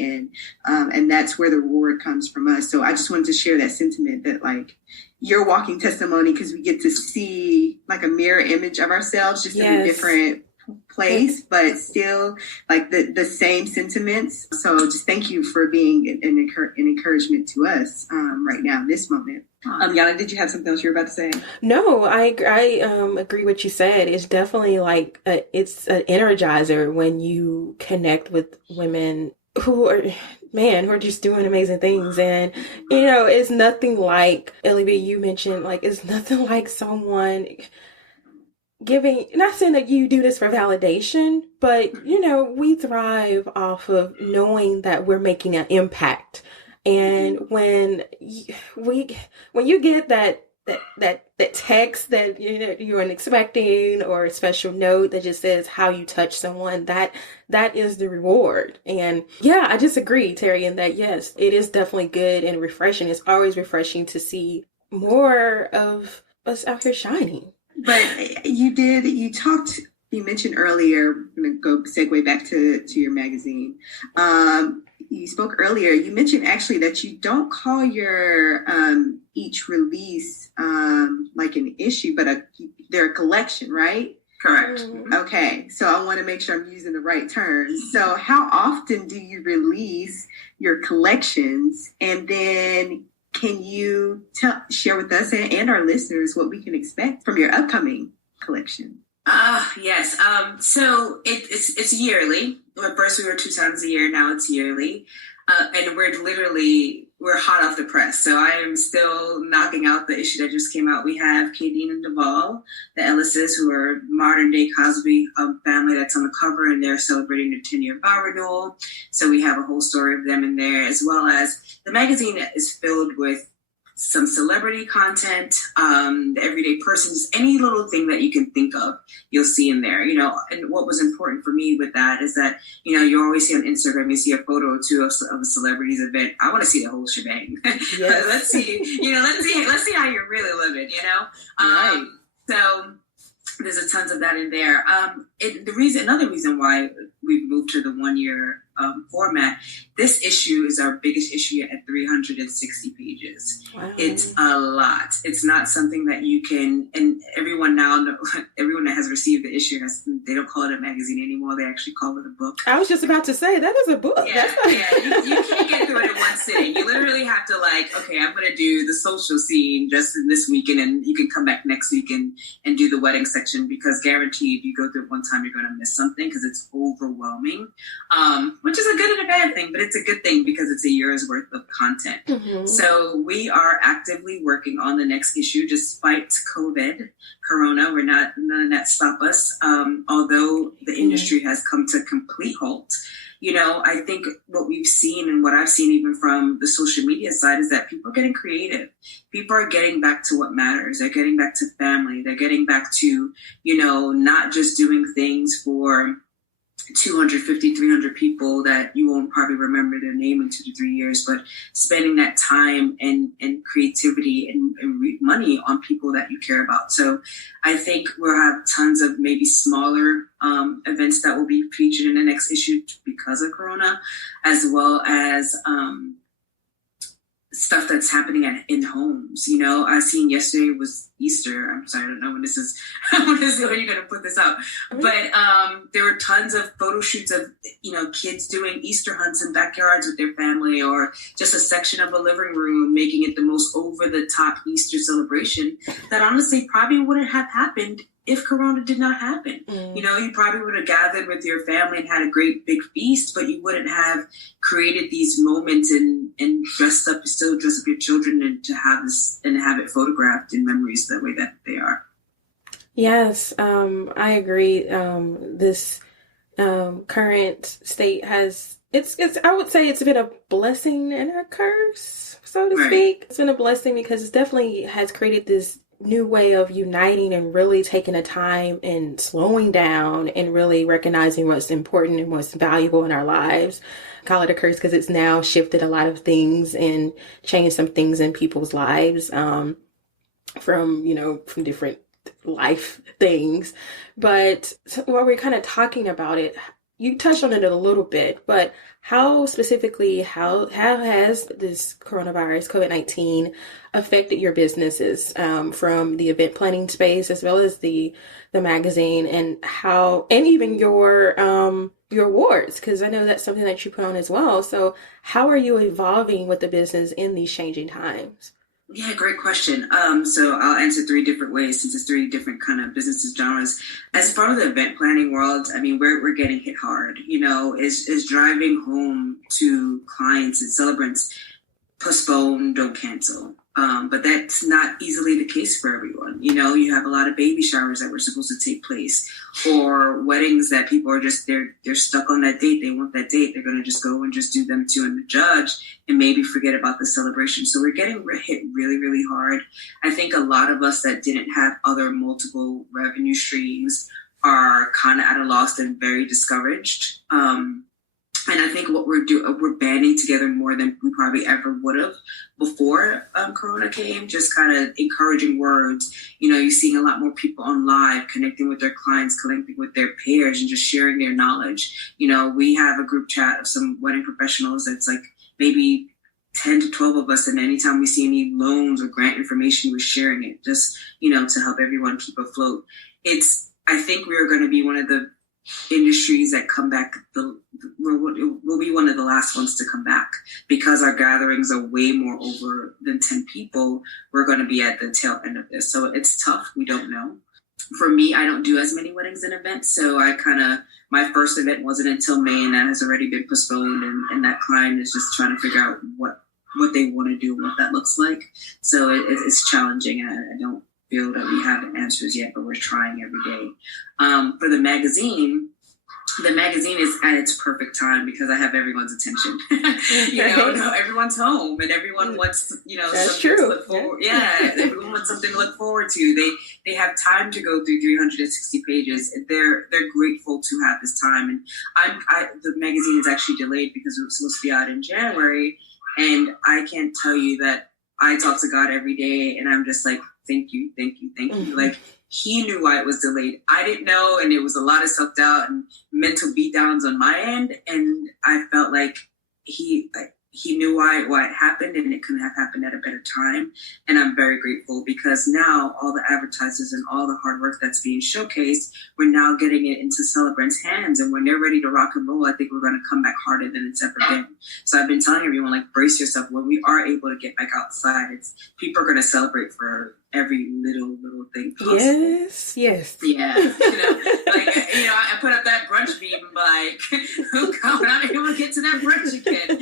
and that's where the reward comes from us. So I just wanted to share that sentiment that, like, you're walking testimony, because we get to see like a mirror image of ourselves, just in a different place, but still like the same sentiments. So just thank you for being an encouragement to us right now in this moment. Yana, did you have something else you were about to say? No, I agree with what you said. It's definitely like it's an energizer when you connect with women who are just doing amazing things. And, it's nothing like, EllyB, you mentioned, like, it's nothing like someone giving, not saying that you do this for validation, but, we thrive off of knowing that we're making an impact. And when you get that text that you weren't expecting, or a special note that just says how you touch someone, that is the reward. And yeah, I just agree, Terry, in that yes, it is definitely good and refreshing. It's always refreshing to see more of us out here shining. But you mentioned earlier, I'm going to go segue back to your magazine. You spoke earlier, you mentioned actually that you don't call your each release like an issue, but they're a collection, right? Correct. Okay, so I want to make sure I'm using the right terms. So how often do you release your collections? And then can you share with us and our listeners what we can expect from your upcoming collection? Yes. So it's yearly. At first we were 2 times a year. Now it's yearly. And we're hot off the press. So I am still knocking out the issue that just came out. We have Kadeen and Duvall, the Ellises, who are modern day Cosby family that's on the cover, and they're celebrating their 10-year vow renewal. So we have a whole story of them in there, as well as the magazine is filled with some celebrity content, the everyday person, just any little thing that you can think of, you'll see in there, and what was important for me with that is that, you always see on Instagram, you see a photo or two of a celebrity's event. I want to see the whole shebang. Yes. let's see how you're really living, Right. So there's a tons of that in there. Another reason why we've moved to the 1 year format. This issue is our biggest issue yet at 360 pages. Wow. It's a lot. It's not something that you can, and everyone that has received the issue they don't call it a magazine anymore. They actually call it a book. I was just about to say, that is a book. Yeah, you can't get through it in one sitting. You literally have to okay, I'm going to do the social scene just in this week, and then you can come back next week and do the wedding section, because guaranteed you go through it one time, you're going to miss something because it's overwhelming. Which is a good and a bad thing, but it's a good thing because it's a year's worth of content. Mm-hmm. So we are actively working on the next issue, despite Corona. None of that stop us. Although the industry has come to complete halt. I think what we've seen and what I've seen even from the social media side is that people are getting creative. People are getting back to what matters. They're getting back to family. They're getting back to, not just doing things for 250, 300 people that you won't probably remember their name in 2 to 3 years, but spending that time and creativity and money on people that you care about. So I think we'll have tons of maybe smaller events that will be featured in the next issue because of Corona, as well as stuff that's happening in homes. I seen yesterday was Easter. I'm sorry, I don't know when this is, when you're going to put this out. But there were tons of photo shoots of, kids doing Easter hunts in backyards with their family, or just a section of a living room, making it the most over-the-top Easter celebration that honestly probably wouldn't have happened if Corona did not happen. You probably would have gathered with your family and had a great big feast, but you wouldn't have created these moments and dress up your children and to have this and have it photographed in memories the way that they are. Yes, I agree. This current state has, I would say it's been a blessing and a curse, so to speak. It's been a blessing because it definitely has created this new way of uniting and really taking a time and slowing down and really recognizing what's important and what's valuable in our lives. I call it a curse because it's now shifted a lot of things and changed some things in people's lives from different life things. But while we're kind of talking about it, you touched on it a little bit, but how specifically, how has this coronavirus, COVID-19, affected your businesses from the event planning space as well as the magazine, and even your awards? Because I know that's something that you put on as well. So how are you evolving with the business in these changing times? Yeah, great question. So I'll answer 3 different ways since it's 3 different kind of businesses genres. As far as the event planning world, I mean, we're getting hit hard. Is driving home to clients and celebrants, postpone, don't cancel. But that's not easily the case for everyone. You have a lot of baby showers that were supposed to take place, or weddings that people are just, they're stuck on that date. They want that date. They're going to just go and just do them too and judge and maybe forget about the celebration. So we're getting hit really, really hard. I think a lot of us that didn't have other multiple revenue streams are kind of at a loss and very discouraged. And I think what we're banding together more than we probably ever would have before Corona came, just kind of encouraging words. You're seeing a lot more people on live, connecting with their clients, connecting with their peers, and just sharing their knowledge. We have a group chat of some wedding professionals that's like maybe 10 to 12 of us, and anytime we see any loans or grant information, we're sharing it just, to help everyone keep afloat. I think we're going to be one of the industries that come back, we'll be one of the last ones to come back because our gatherings are way more over than 10 people. We're going to be at the tail end of this. So it's tough. We don't know. For me, I don't do as many weddings and events. So my first event wasn't until May, and that has already been postponed. And that client is just trying to figure out what they want to do, what that looks like. So it's challenging. And I don't feel that we have the answers yet, but we're trying every day. For the magazine, the magazine is at its perfect time because I have everyone's attention. No, everyone's home and everyone wants, That's something true. to look forward. Yeah, everyone wants something to look forward to. They have time to go through 360 pages. And they're grateful to have this time. And the magazine is actually delayed because it was supposed to be out in January. And I can't tell you that I talk to God every day, and I'm just like, thank you. Mm-hmm. Like, he knew why it was delayed. I didn't know, and it was a lot of self-doubt and mental beatdowns on my end. And I felt like he knew why it happened, and it couldn't have happened at a better time. And I'm very grateful because now all the advertisers and all the hard work that's being showcased, we're now getting it into celebrants' hands. And when they're ready to rock and roll, I think we're going to come back harder than it's ever been. So I've been telling everyone, like, brace yourself. When we are able to get back outside, people are going to celebrate for every little thing possible. Yes. Yeah. I put up that brunch meme, like, we're not able to get to that brunch again,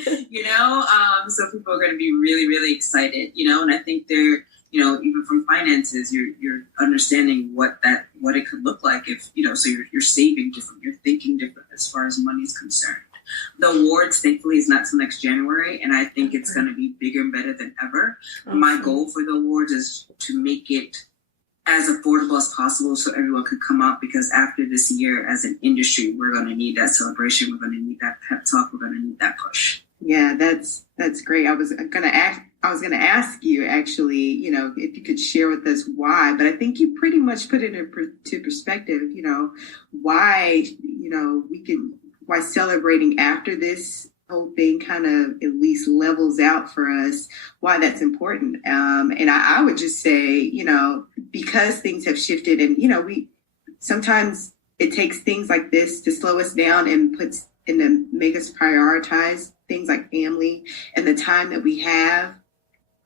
so people are going to be really, really excited, and I think they're, even from finances, you're understanding what it could look like if, so you're saving different, you're thinking different as far as money is concerned. The awards, thankfully, is not till next January, and I think it's going to be bigger and better than ever. Awesome. My goal for the awards is to make it as affordable as possible so everyone could come out, because after this year, as an industry, we're going to need that celebration. We're going to need that pep talk. We're going to need that push. Yeah, that's great. I was going to ask you, actually, if you could share with us why, but I think you pretty much put it into perspective, why, why celebrating after this whole thing kind of at least levels out for us, why that's important. And I would just say, because things have shifted and, sometimes it takes things like this to slow us down and to make us prioritize things like family and the time that we have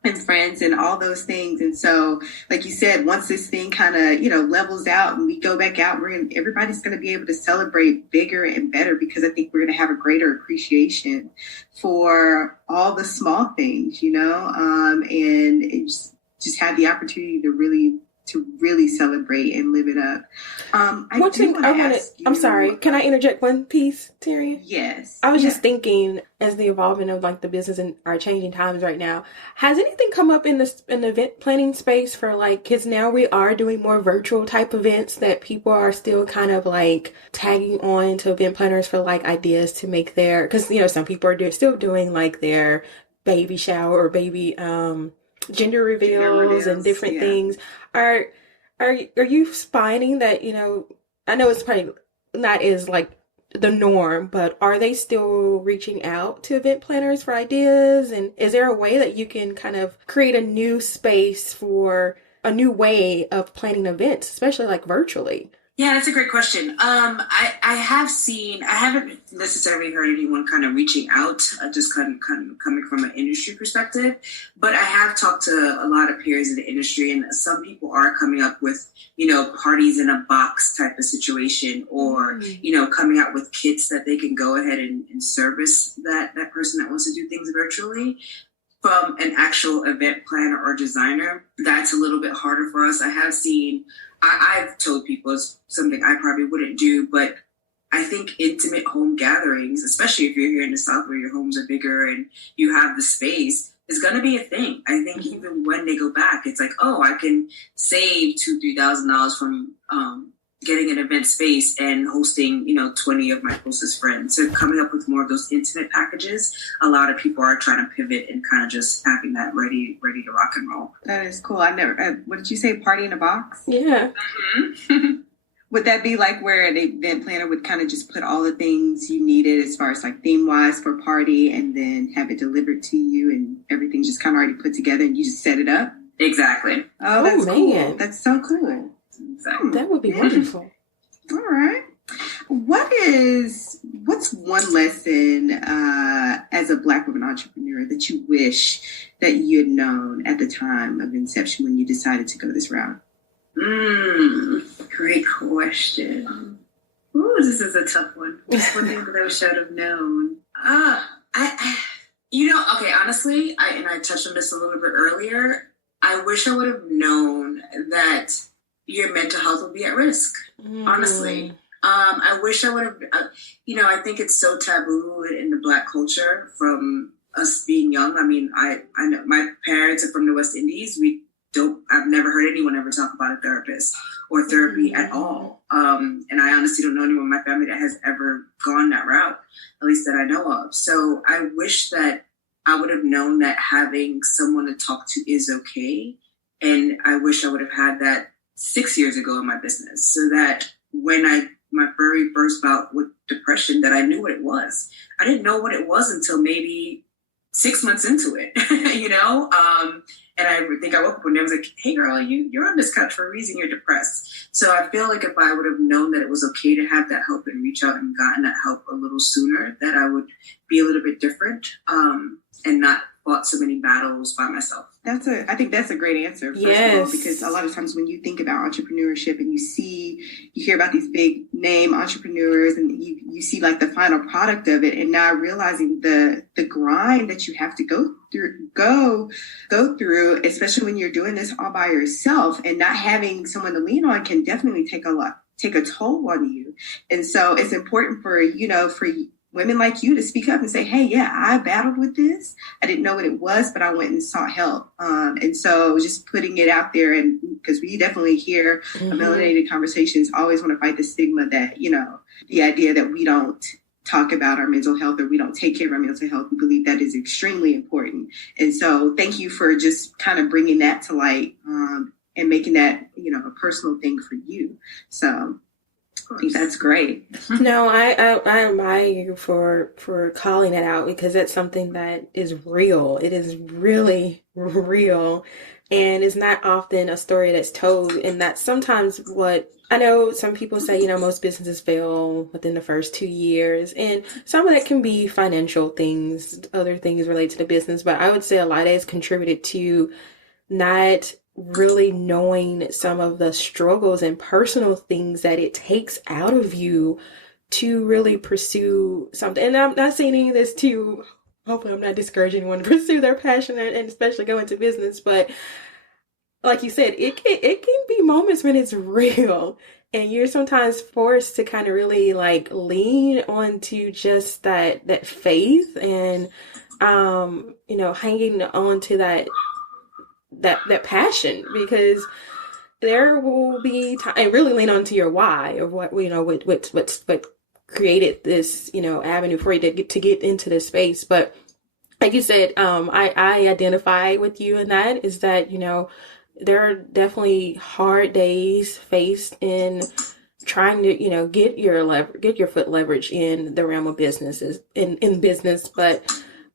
and friends and all those things. And so, like you said, once this thing kind of, levels out and we go back out, everybody's going to be able to celebrate bigger and better, because I think we're going to have a greater appreciation for all the small things, and just have the opportunity to really celebrate and live it up. I'm sorry, can I interject one piece, Terry? Yes. I was just thinking, as the evolvement of like the business and our changing times right now, has anything come up in the event planning space for like, because now we are doing more virtual type events that people are still kind of like tagging on to event planners for like ideas to make their, because some people are still doing like their baby shower or baby gender reveals and different things. Are you finding that, I know it's probably not as like the norm, but are they still reaching out to event planners for ideas? And is there a way that you can kind of create a new space for a new way of planning events, especially like virtually? Yeah, that's a great question. I haven't necessarily heard anyone kind of reaching out, just kind of coming from an industry perspective, but I have talked to a lot of peers in the industry, and some people are coming up with, parties in a box type of situation, or, coming out with kits that they can go ahead and service that person that wants to do things virtually. From an actual event planner or designer, that's a little bit harder for us. I've told people it's something I probably wouldn't do, but I think intimate home gatherings, especially if you're here in the South where your homes are bigger and you have the space, is going to be a thing. I think even when they go back, it's like, oh, I can save $2,000-$3,000 from getting an event space and hosting, 20 of my closest friends. So coming up with more of those intimate packages, a lot of people are trying to pivot and kind of just having that ready to rock and roll. That is cool. I've never, what did you say? Party in a box? Yeah. Mm-hmm. Would that be like where an event planner would kind of just put all the things you needed as far as like theme wise for party and then have it delivered to you and everything's just kind of already put together and you just set it up? Exactly. Oh, that's cool. That's so cool. Exactly. That would be wonderful. All right. What's one lesson as a Black woman entrepreneur that you wish that you had known at the time of inception when you decided to go this route? Great question. Ooh, this is a tough one. What's one thing that I should have known? Honestly, I touched on this a little bit earlier. I wish I would have known that your mental health would be at risk. Honestly, I wish I would have, I think it's so taboo in the Black culture from us being young. I mean, I know my parents are from the West Indies. I've never heard anyone ever talk about a therapist or therapy at all. And I honestly don't know anyone in my family that has ever gone that route, at least that I know of. So I wish that I would have known that having someone to talk to is okay. And I wish I would have had that 6 years ago in my business, so that when my very first bout with depression, that I knew what it was. I didn't know what it was until maybe 6 months into it, and I think I woke up one day, I was like, hey girl, you're on this couch for a reason, you're depressed. So I feel like if I would have known that it was okay to have that help and reach out and gotten that help a little sooner, that I would be a little bit different, and not fought so many battles by myself. I think that's a great answer, first of all, because a lot of times when you think about entrepreneurship and you hear about these big name entrepreneurs and you see like the final product of it, and not realizing the grind that you have to go through, especially when you're doing this all by yourself, and not having someone to lean on can definitely take a toll on you. And so it's important for women like you to speak up and say, hey, yeah, I battled with this. I didn't know what it was, but I went and sought help. And so just putting it out there, and because we definitely hear melanated conversations always want to fight the stigma that, the idea that we don't talk about our mental health or we don't take care of our mental health. We believe that is extremely important. And so thank you for just kind of bringing that to light, and making that, a personal thing for you. So I think that's great. No, I admire you for calling it out, because that's something that is real. It is really real. And it's not often a story that's told. And that's sometimes what I know some people say, most businesses fail within the first 2 years. And some of that can be financial things, other things related to the business. But I would say a lot of it has contributed to not really knowing some of the struggles and personal things that it takes out of you to really pursue something. And I'm not saying any of this to, hopefully I'm not discouraging anyone to pursue their passion and especially go into business. But like you said, it can be moments when it's real, and you're sometimes forced to kind of really like lean onto just that faith and, hanging on to that passion, because there will be time, and really lean onto your why of what what created this avenue for you to get into this space. But like you said, I identify with you in that, is that there are definitely hard days faced in trying to get your foot leverage in the realm of businesses in business, but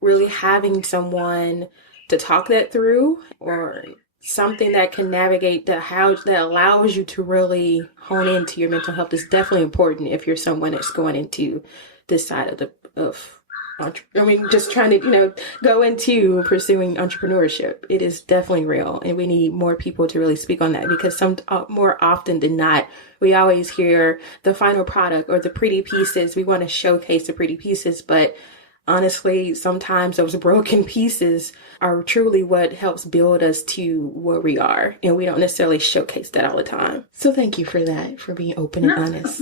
really having someone to talk that through, or something that can navigate that allows you to really hone into your mental health, is definitely important if you're someone that's going into this side just trying to go into pursuing entrepreneurship. It is definitely real, and we need more people to really speak on that, because more often than not, we always hear the final product or the pretty pieces. We want to showcase the pretty pieces, but honestly, sometimes those broken pieces are truly what helps build us to where we are. And we don't necessarily showcase that all the time. So thank you for that, for being open and honest.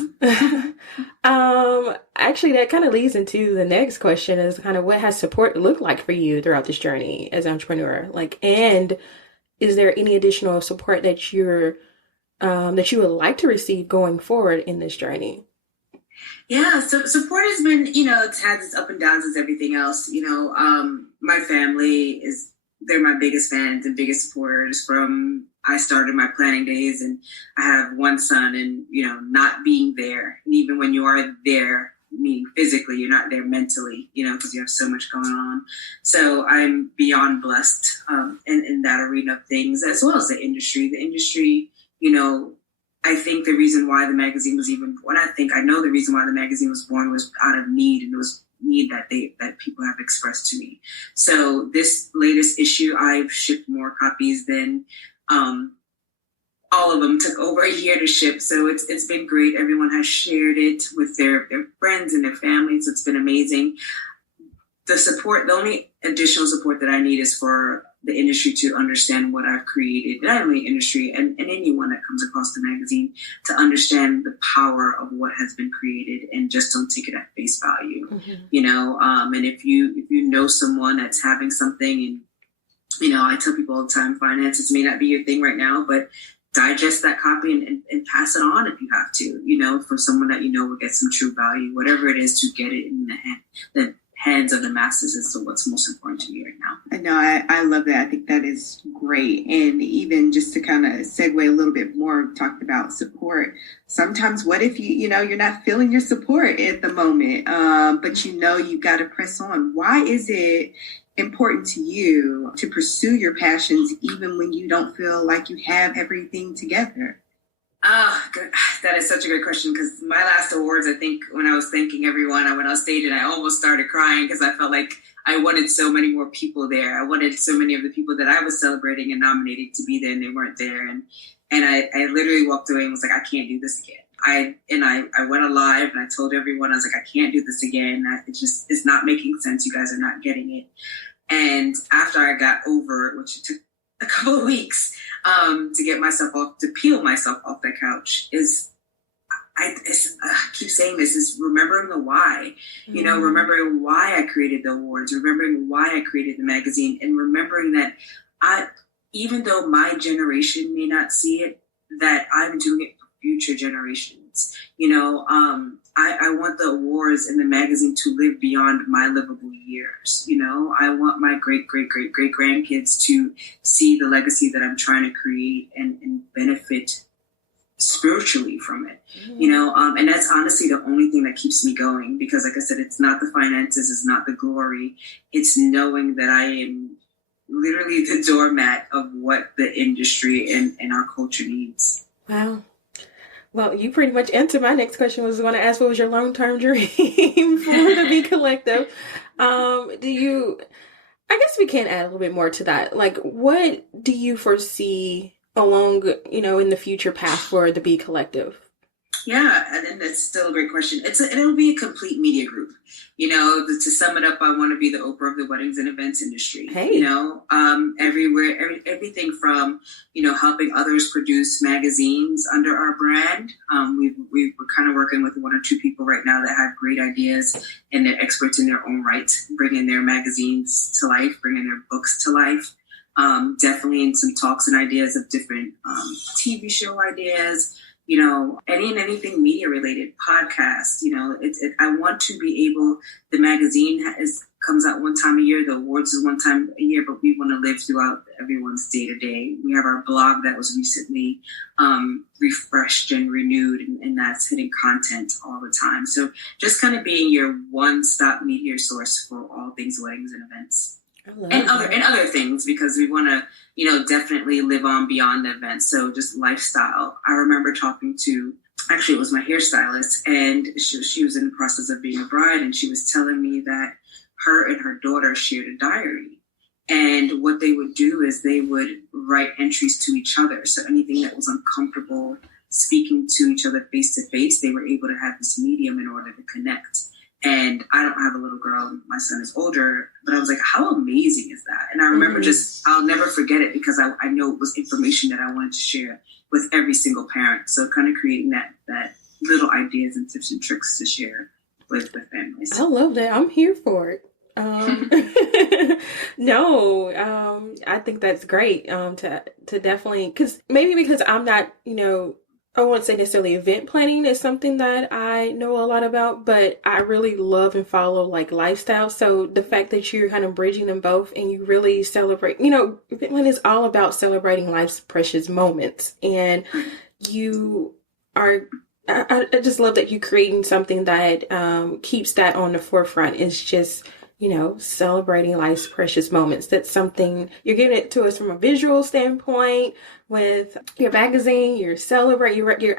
Actually, that kind of leads into the next question, is kind of what has support looked like for you throughout this journey as an entrepreneur? And is there any additional support that that you would like to receive going forward in this journey? Yeah, so support has been, it's had its up and downs as everything else. My family they're my biggest fans and biggest supporters from I started my planning days, and I have one son, and, not being there. And even when you are there, meaning physically, you're not there mentally, because you have so much going on. So I'm beyond blessed in that arena of things, as well as the industry. The industry, I think the reason why the magazine was even born, I know the reason why the magazine was born was out of need, and it was need that people have expressed to me. So this latest issue, I've shipped more copies than all of them took over a year to ship. So it's been great. Everyone has shared it with their friends and their families. It's been amazing. The only additional support that I need is for the industry to understand what I've created, not only industry and anyone that comes across the magazine, to understand the power of what has been created and just don't take it at face value. And if you know someone that's having something, and I tell people all the time, finances may not be your thing right now, but digest that copy and pass it on if you have to, for someone that will get some true value, whatever it is, to get it in the hands of the masses as to what's most important to you right now. I know, I love that. I think that is great. And even just to kind of segue a little bit more, talked about support. Sometimes what if you're not feeling your support at the moment, but you got to press on. Why is it important to you to pursue your passions even when you don't feel like you have everything together? That is such a good question, because my last awards, I think when I was thanking everyone, I went on stage and I almost started crying because I felt like I wanted so many more people there. I wanted so many of the people that I was celebrating and nominating to be there, and they weren't there. And I literally walked away and was like, I can't do this again. I went alive and I told everyone, I was like, I can't do this again. It's not making sense. You guys are not getting it. And after I got over it, which it took a couple of weeks to get myself off, to peel myself off the couch, I keep saying this, is remembering the why, remembering why I created the awards, remembering why I created the magazine, and remembering that even though my generation may not see it, that I'm doing it for future generations. I want the awards and the magazine to live beyond my livable years. I want my great grandkids to see the legacy that I'm trying to create and benefit spiritually from it. And that's honestly the only thing that keeps me going, because like I said, it's not the finances, it's not the glory, it's knowing that I am literally the doormat of what the industry and our culture needs. Wow. Well, you pretty much answered my next question. Was going to ask, what was your long-term dream for the Be Collective? I guess we can add a little bit more to that. Like, what do you foresee along, in the future path for the Be Collective? Yeah, and that's still a great question. It'll be a complete media group. To sum it up, I want to be the Oprah of the weddings and events industry. Hey. Everywhere, everything from, helping others produce magazines under our brand. We're kind of working with one or two people right now that have great ideas, and they're experts in their own right, bringing their magazines to life, bringing their books to life. Definitely in some talks and ideas of different TV show ideas. Anything media related, podcasts, I want to be able, the magazine comes out one time a year, the awards is one time a year, but we want to live throughout everyone's day to day. We have our blog that was recently refreshed and renewed, and that's hitting content all the time. So just kind of being your one-stop media source for all things weddings and events. And other things, because we want to, definitely live on beyond the event. So just lifestyle. I remember talking to, actually it was my hairstylist, and she was in the process of being a bride, and she was telling me that her and her daughter shared a diary. And what they would do is they would write entries to each other. So anything that was uncomfortable speaking to each other face to face, they were able to have this medium in order to connect. And I don't have a little girl. My son is older, but I was like, how amazing is that? And I remember I'll never forget it, because I know it was information that I wanted to share with every single parent. So kind of creating that little ideas and tips and tricks to share with families. I love that. I'm here for it. I think that's great. To definitely, because I'm not, I won't say necessarily event planning is something that I know a lot about, but I really love and follow like lifestyle. So the fact that you're kind of bridging them both and you really celebrate, event planning is all about celebrating life's precious moments. And you are, I just love that you're creating something that keeps that on the forefront. It's just, celebrating life's precious moments. That's something you're giving it to us from a visual standpoint with your magazine. You're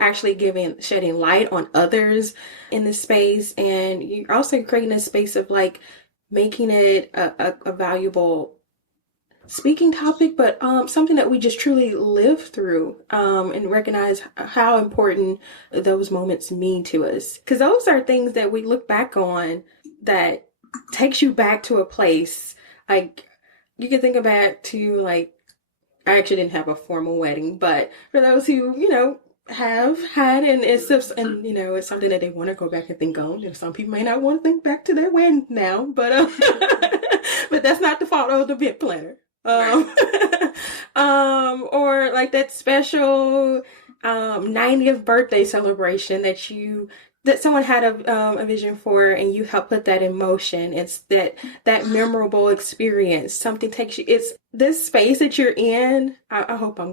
actually shedding light on others in this space. And you're also creating a space of like making it a valuable speaking topic, but something that we just truly live through and recognize how important those moments mean to us. Because those are things that we look back on that takes you back to a place like you can think back to like, I actually didn't have a formal wedding, but for those who, have had, and it's just, and it's something that they want to go back and think on. And some people may not want to think back to their wedding now, but but that's not the fault of the event planner. Or like that special 90th birthday celebration that someone had a vision for, and you help put that in motion. It's that memorable experience. Something takes you. It's this space that you're in. I hope I'm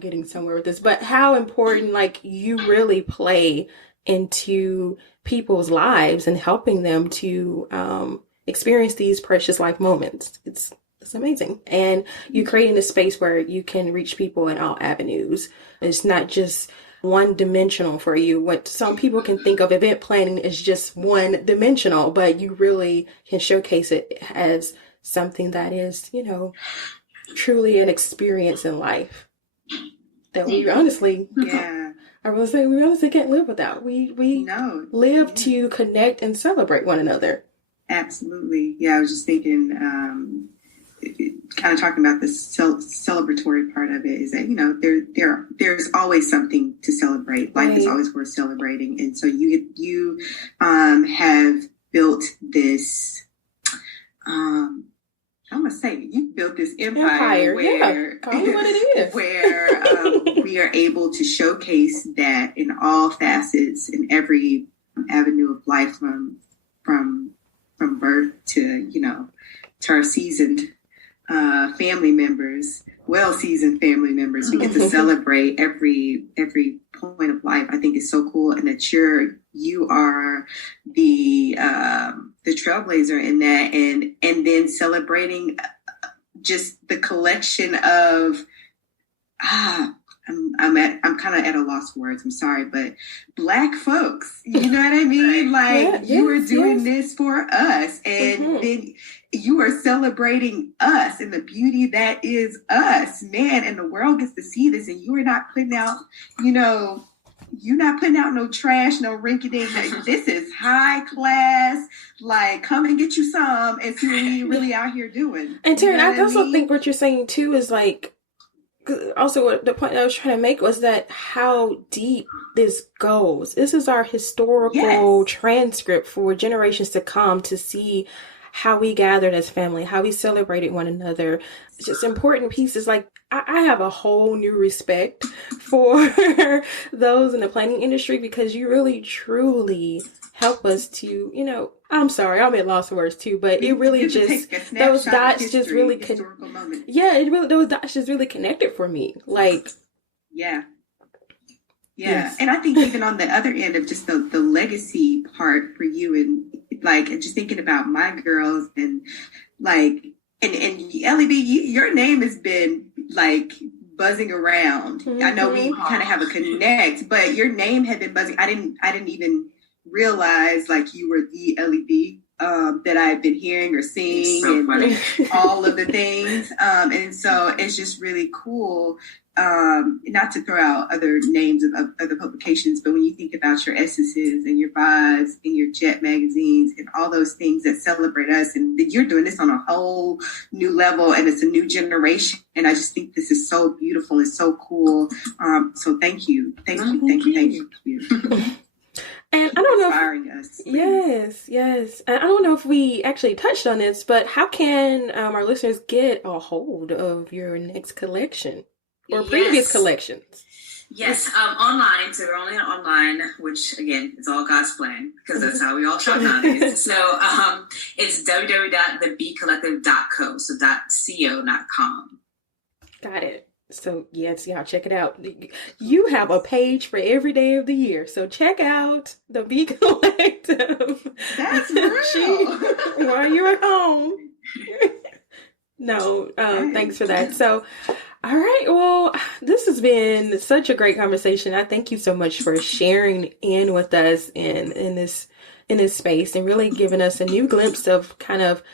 getting somewhere with this, but how important like you really play into people's lives and helping them to experience these precious life moments. It's amazing. And you're creating a space where you can reach people in all avenues. It's not just one dimensional for you. What some people can think of event planning is just one dimensional, but you really can showcase it as something that is, truly an experience in life that we honestly, I will say we honestly can't live without. We live to connect and celebrate one another. Absolutely. Yeah, I was just thinking, kind of talking about the celebratory part of it is that, there's always something to celebrate. Life is always worth celebrating. And so you have built this, I'm going to say, you built this empire where, call it what it is. where we are able to showcase that in all facets, in every avenue of life, from birth to, to our seasoned family members, well-seasoned family members. We get to celebrate every point of life. I think it's so cool, and that you are the trailblazer in that, and then celebrating just the collection of I'm kind of at a loss for words. I'm sorry, but Black folks, you know what I mean? You are doing this for us, and then you are celebrating us and the beauty that is us, man. And the world gets to see this, and you are not putting out, you're not putting out no trash, no rinky-dink. This is high class. Like, come and get you some and see what we really out here doing. And Terry, I also think what you're saying too is like, also what the point I was trying to make was that how deep this goes. This is our historical transcript for generations to come, to see how we gathered as family, how we celebrated one another. It's just important pieces. Like, I have a whole new respect for those in the planning industry, because you really truly help us to, I'm sorry, I'm at loss of words too, but it really just, those dots just really, those dots just really connected for me. Like, yeah. And I think even on the other end of just the legacy part for you, and like, just thinking about my girls, and like, and EllyB, your name has been like buzzing around. I know we kind of have a connect, but your name had been buzzing. I didn't even realize like you were the EllyB that I had been hearing or seeing, and all of the things. And so it's just really cool. Not to throw out other names of other publications, but when you think about your Essences and your Vibes and your Jet magazines and all those things that celebrate us, and that you're doing this on a whole new level, and it's a new generation. And I just think this is so beautiful and so cool. So thank you. Thank you. And I don't know inspiring us. Yes. And I don't know if we actually touched on this, but how can our listeners get a hold of your next collection? Or previous collections? Yes, online. So we're only online, which again is all God's plan, because that's how we all shop nowadays. So it's www.thebcollective.co, so .co, not .com. Got it. So yes, y'all check it out. You have a page for every day of the year, so check out the B Collective. That's real. While you're at home. No, thanks for that. So. All right. Well, this has been such a great conversation. I thank you so much for sharing in with us in this space, and really giving us a new glimpse of kind of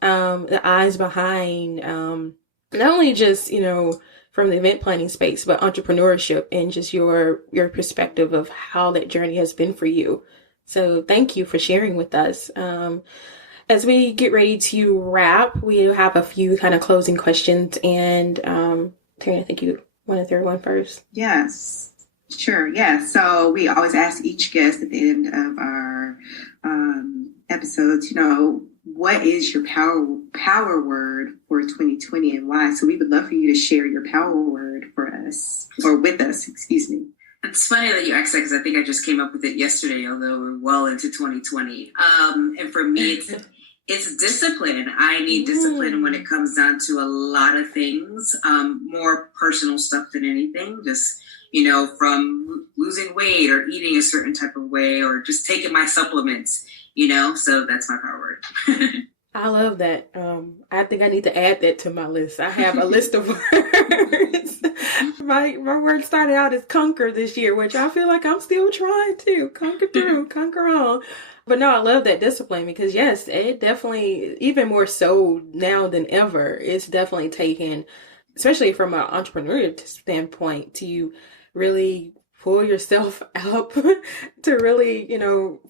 the eyes behind not only just, from the event planning space, but entrepreneurship, and just your perspective of how that journey has been for you. So thank you for sharing with us. as we get ready to wrap, we have a few kind of closing questions. And Terry, I think you want to throw one first. Yes, sure. Yeah. So we always ask each guest at the end of our episodes, what is your power word for 2020 and why? So we would love for you to share your power word for us, or with us, excuse me. It's funny that you asked that because I think I just came up with it yesterday, although we're well into 2020. And for me, it's discipline. I need discipline when it comes down to a lot of things, more personal stuff than anything. Just, from losing weight or eating a certain type of way or just taking my supplements, so that's my power word. I love that. I think I need to add that to my list. I have a list of words. My word started out as conquer this year, which I feel like I'm still trying to conquer through, conquer on. But no, I love that discipline because yes, it definitely, even more so now than ever, it's definitely taken, especially from an entrepreneurial standpoint, to really pull yourself up to really,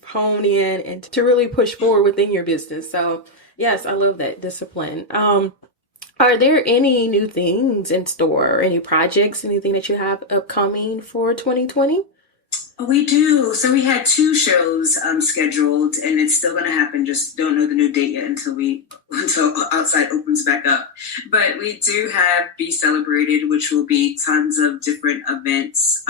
hone in and to really push forward within your business. So yes, I love that discipline. Are there any new things in store, or any projects, anything that you have upcoming for 2020? We do. So we had 2 shows scheduled, and it's still going to happen. Just don't know the new date yet until outside opens back up. But we do have Be Celebrated, which will be tons of different events.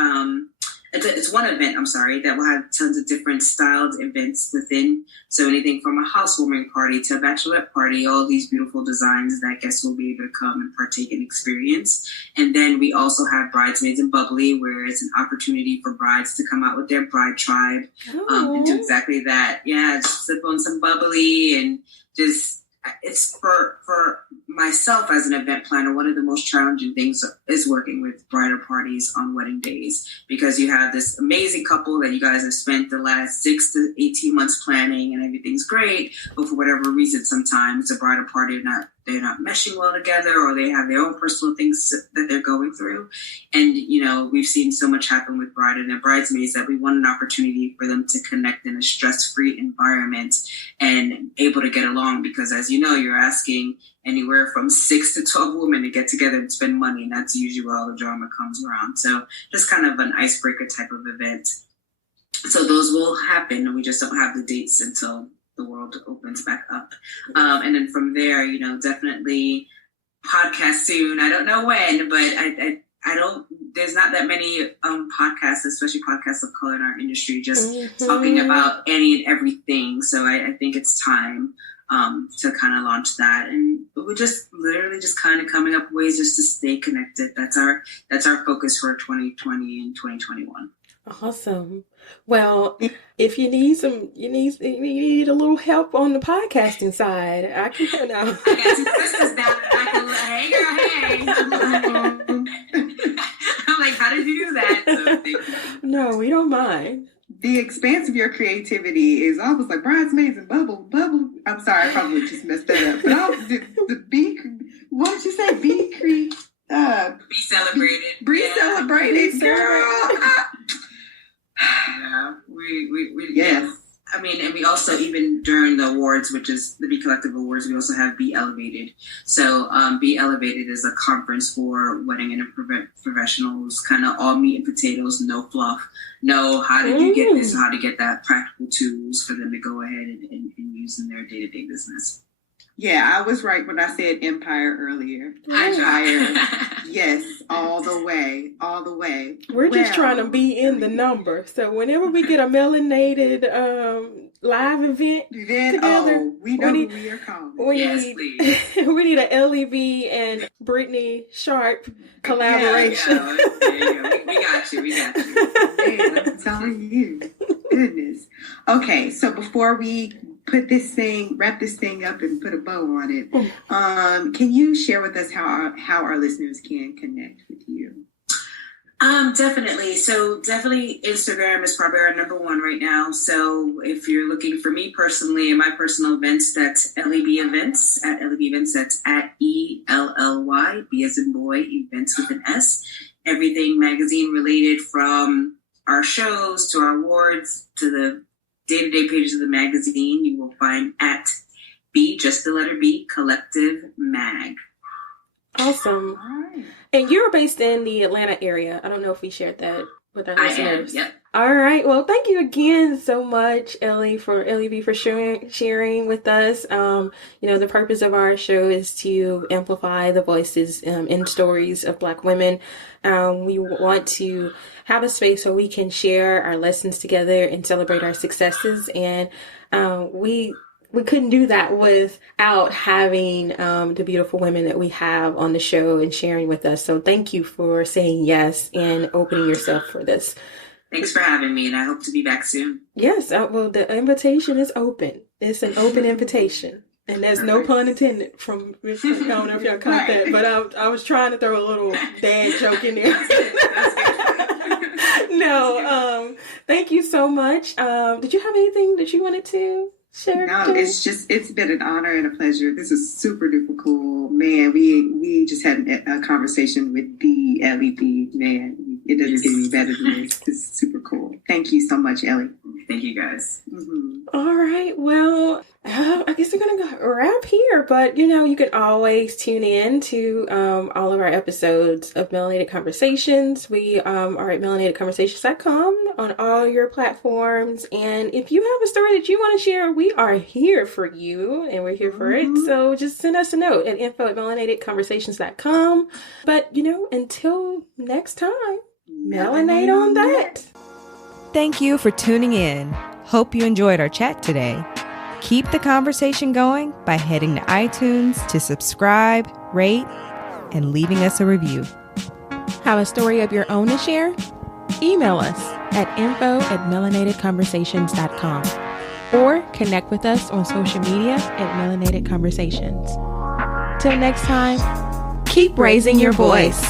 It's one event, that will have tons of different styled events within. So anything from a housewarming party to a bachelorette party, all these beautiful designs that guests will be able to come and partake and experience. And then we also have Bridesmaids and Bubbly, where it's an opportunity for brides to come out with their bride tribe and do exactly that. Yeah, just sip on some bubbly and just... It's for myself as an event planner, one of the most challenging things is working with bridal parties on wedding days, because you have this amazing couple that you guys have spent the last 6 to 18 months planning and everything's great, but for whatever reason, sometimes the bridal party they're not meshing well together, or they have their own personal things that they're going through. And, we've seen so much happen with bride and their bridesmaids that we want an opportunity for them to connect in a stress-free environment and able to get along, because as you know, you're asking anywhere from 6 to 12 women to get together and spend money, and that's usually where all the drama comes around. So just kind of an icebreaker type of event. So those will happen, and we just don't have the dates until the world opens back up. And then from there, definitely podcast soon. I don't know when, but I don't, there's not that many podcasts, especially podcasts of color in our industry, just talking about any and everything. So I think it's time to kind of launch that. And we're just literally just kind of coming up with ways just to stay connected. That's our focus for 2020 and 2021. Awesome. Well, if you need you need a little help on the podcasting side, I can now. I got 2 sisters down and I can, hey girl, hey. I'm like, how did you do that? So thank you. No, we don't mind. The expanse of your creativity is almost like Bridesmaids and Bubble. I'm sorry, I probably just messed that up. But what did you say? Be celebrated. Be celebrated, girl. Yeah, we yes. I mean, and we also, even during the awards, which is the Be Collective Awards, we also have Be Elevated. So Be Elevated is a conference for wedding and professionals, kind of all meat and potatoes, no fluff, no how did you get this, how to get that, practical tools for them to go ahead and use in their day-to-day business. Yeah, I was right when I said empire earlier. Empire. Yes, all the way. We're just trying to be in the number. So whenever we get a melanated live event together, we know who we are calling. We need an EllyB and Brittany Sharp collaboration. Yeah. We got you. Man, I'm telling you. Goodness. Okay, so before we wrap this thing up and put a bow on it, can you share with us how our listeners can connect with you? Definitely. So definitely Instagram is probably our number 1 right now. So if you're looking for me personally and my personal events, that's EllyB Events at EllyB Events. That's at ELLY, B as in boy, events with an S. Everything magazine related, from our shows to our awards to the day-to-day pages of the magazine, you will find at B, just the letter B, Collective Mag. Awesome. Right. And you're based in the Atlanta area. I don't know if we shared that with our listeners. Yep. All right. Well, thank you again so much, EllyB, for sharing with us. The purpose of our show is to amplify the voices in stories of Black women. We want to have a space where we can share our lessons together and celebrate our successes. And we couldn't do that without having the beautiful women that we have on the show and sharing with us. So thank you for saying yes and opening yourself for this. Thanks for having me, and I hope to be back soon. Yes, well, the invitation is open. It's an open invitation. And there's no pun intended from, I don't know if y'all caught that, but I was trying to throw a little dad joke in there. No, thank you so much. Did you have anything that you wanted to share? No, it's been an honor and a pleasure. This is super duper cool. Man, we just had a conversation with the EllyB. Man, it doesn't get any better than this. This is super cool. Thank you so much, Ellie. Thank you, guys. Mm-hmm. All right. Well, I guess we're going to wrap here, but you can always tune in to all of our episodes of Melanated Conversations. We are at melanatedconversations.com on all your platforms. And if you have a story that you want to share, we are here for you and we're here for it. So just send us a note at info@melanatedconversations.com. But, until next time, melanate on that. Thank you for tuning in. Hope you enjoyed our chat today. Keep the conversation going by heading to iTunes to subscribe, rate, and leaving us a review. Have a story of your own to share? Email us at info@melanatedconversations.com or connect with us on social media at Melanated Conversations. Till next time, keep raising your voice.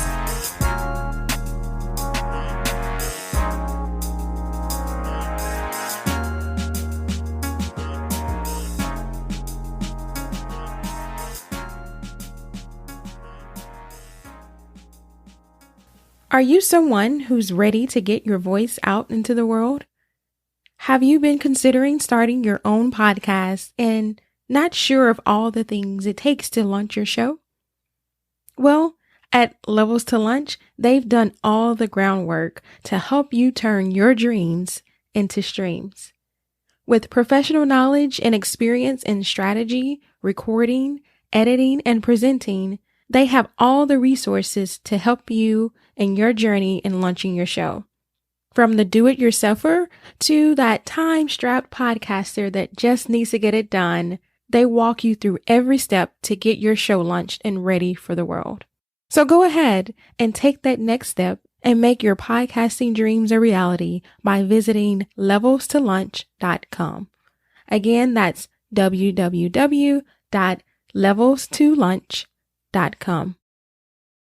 Are you someone who's ready to get your voice out into the world? Have you been considering starting your own podcast and not sure of all the things it takes to launch your show? Well, at Levels to Lunch, they've done all the groundwork to help you turn your dreams into streams. With professional knowledge and experience in strategy, recording, editing, and presenting, they have all the resources to help you in your journey in launching your show. From the do-it-yourselfer to that time-strapped podcaster that just needs to get it done, they walk you through every step to get your show launched and ready for the world. So go ahead and take that next step and make your podcasting dreams a reality by visiting levels2lunch.com. Again, that's www.levels2lunch.com.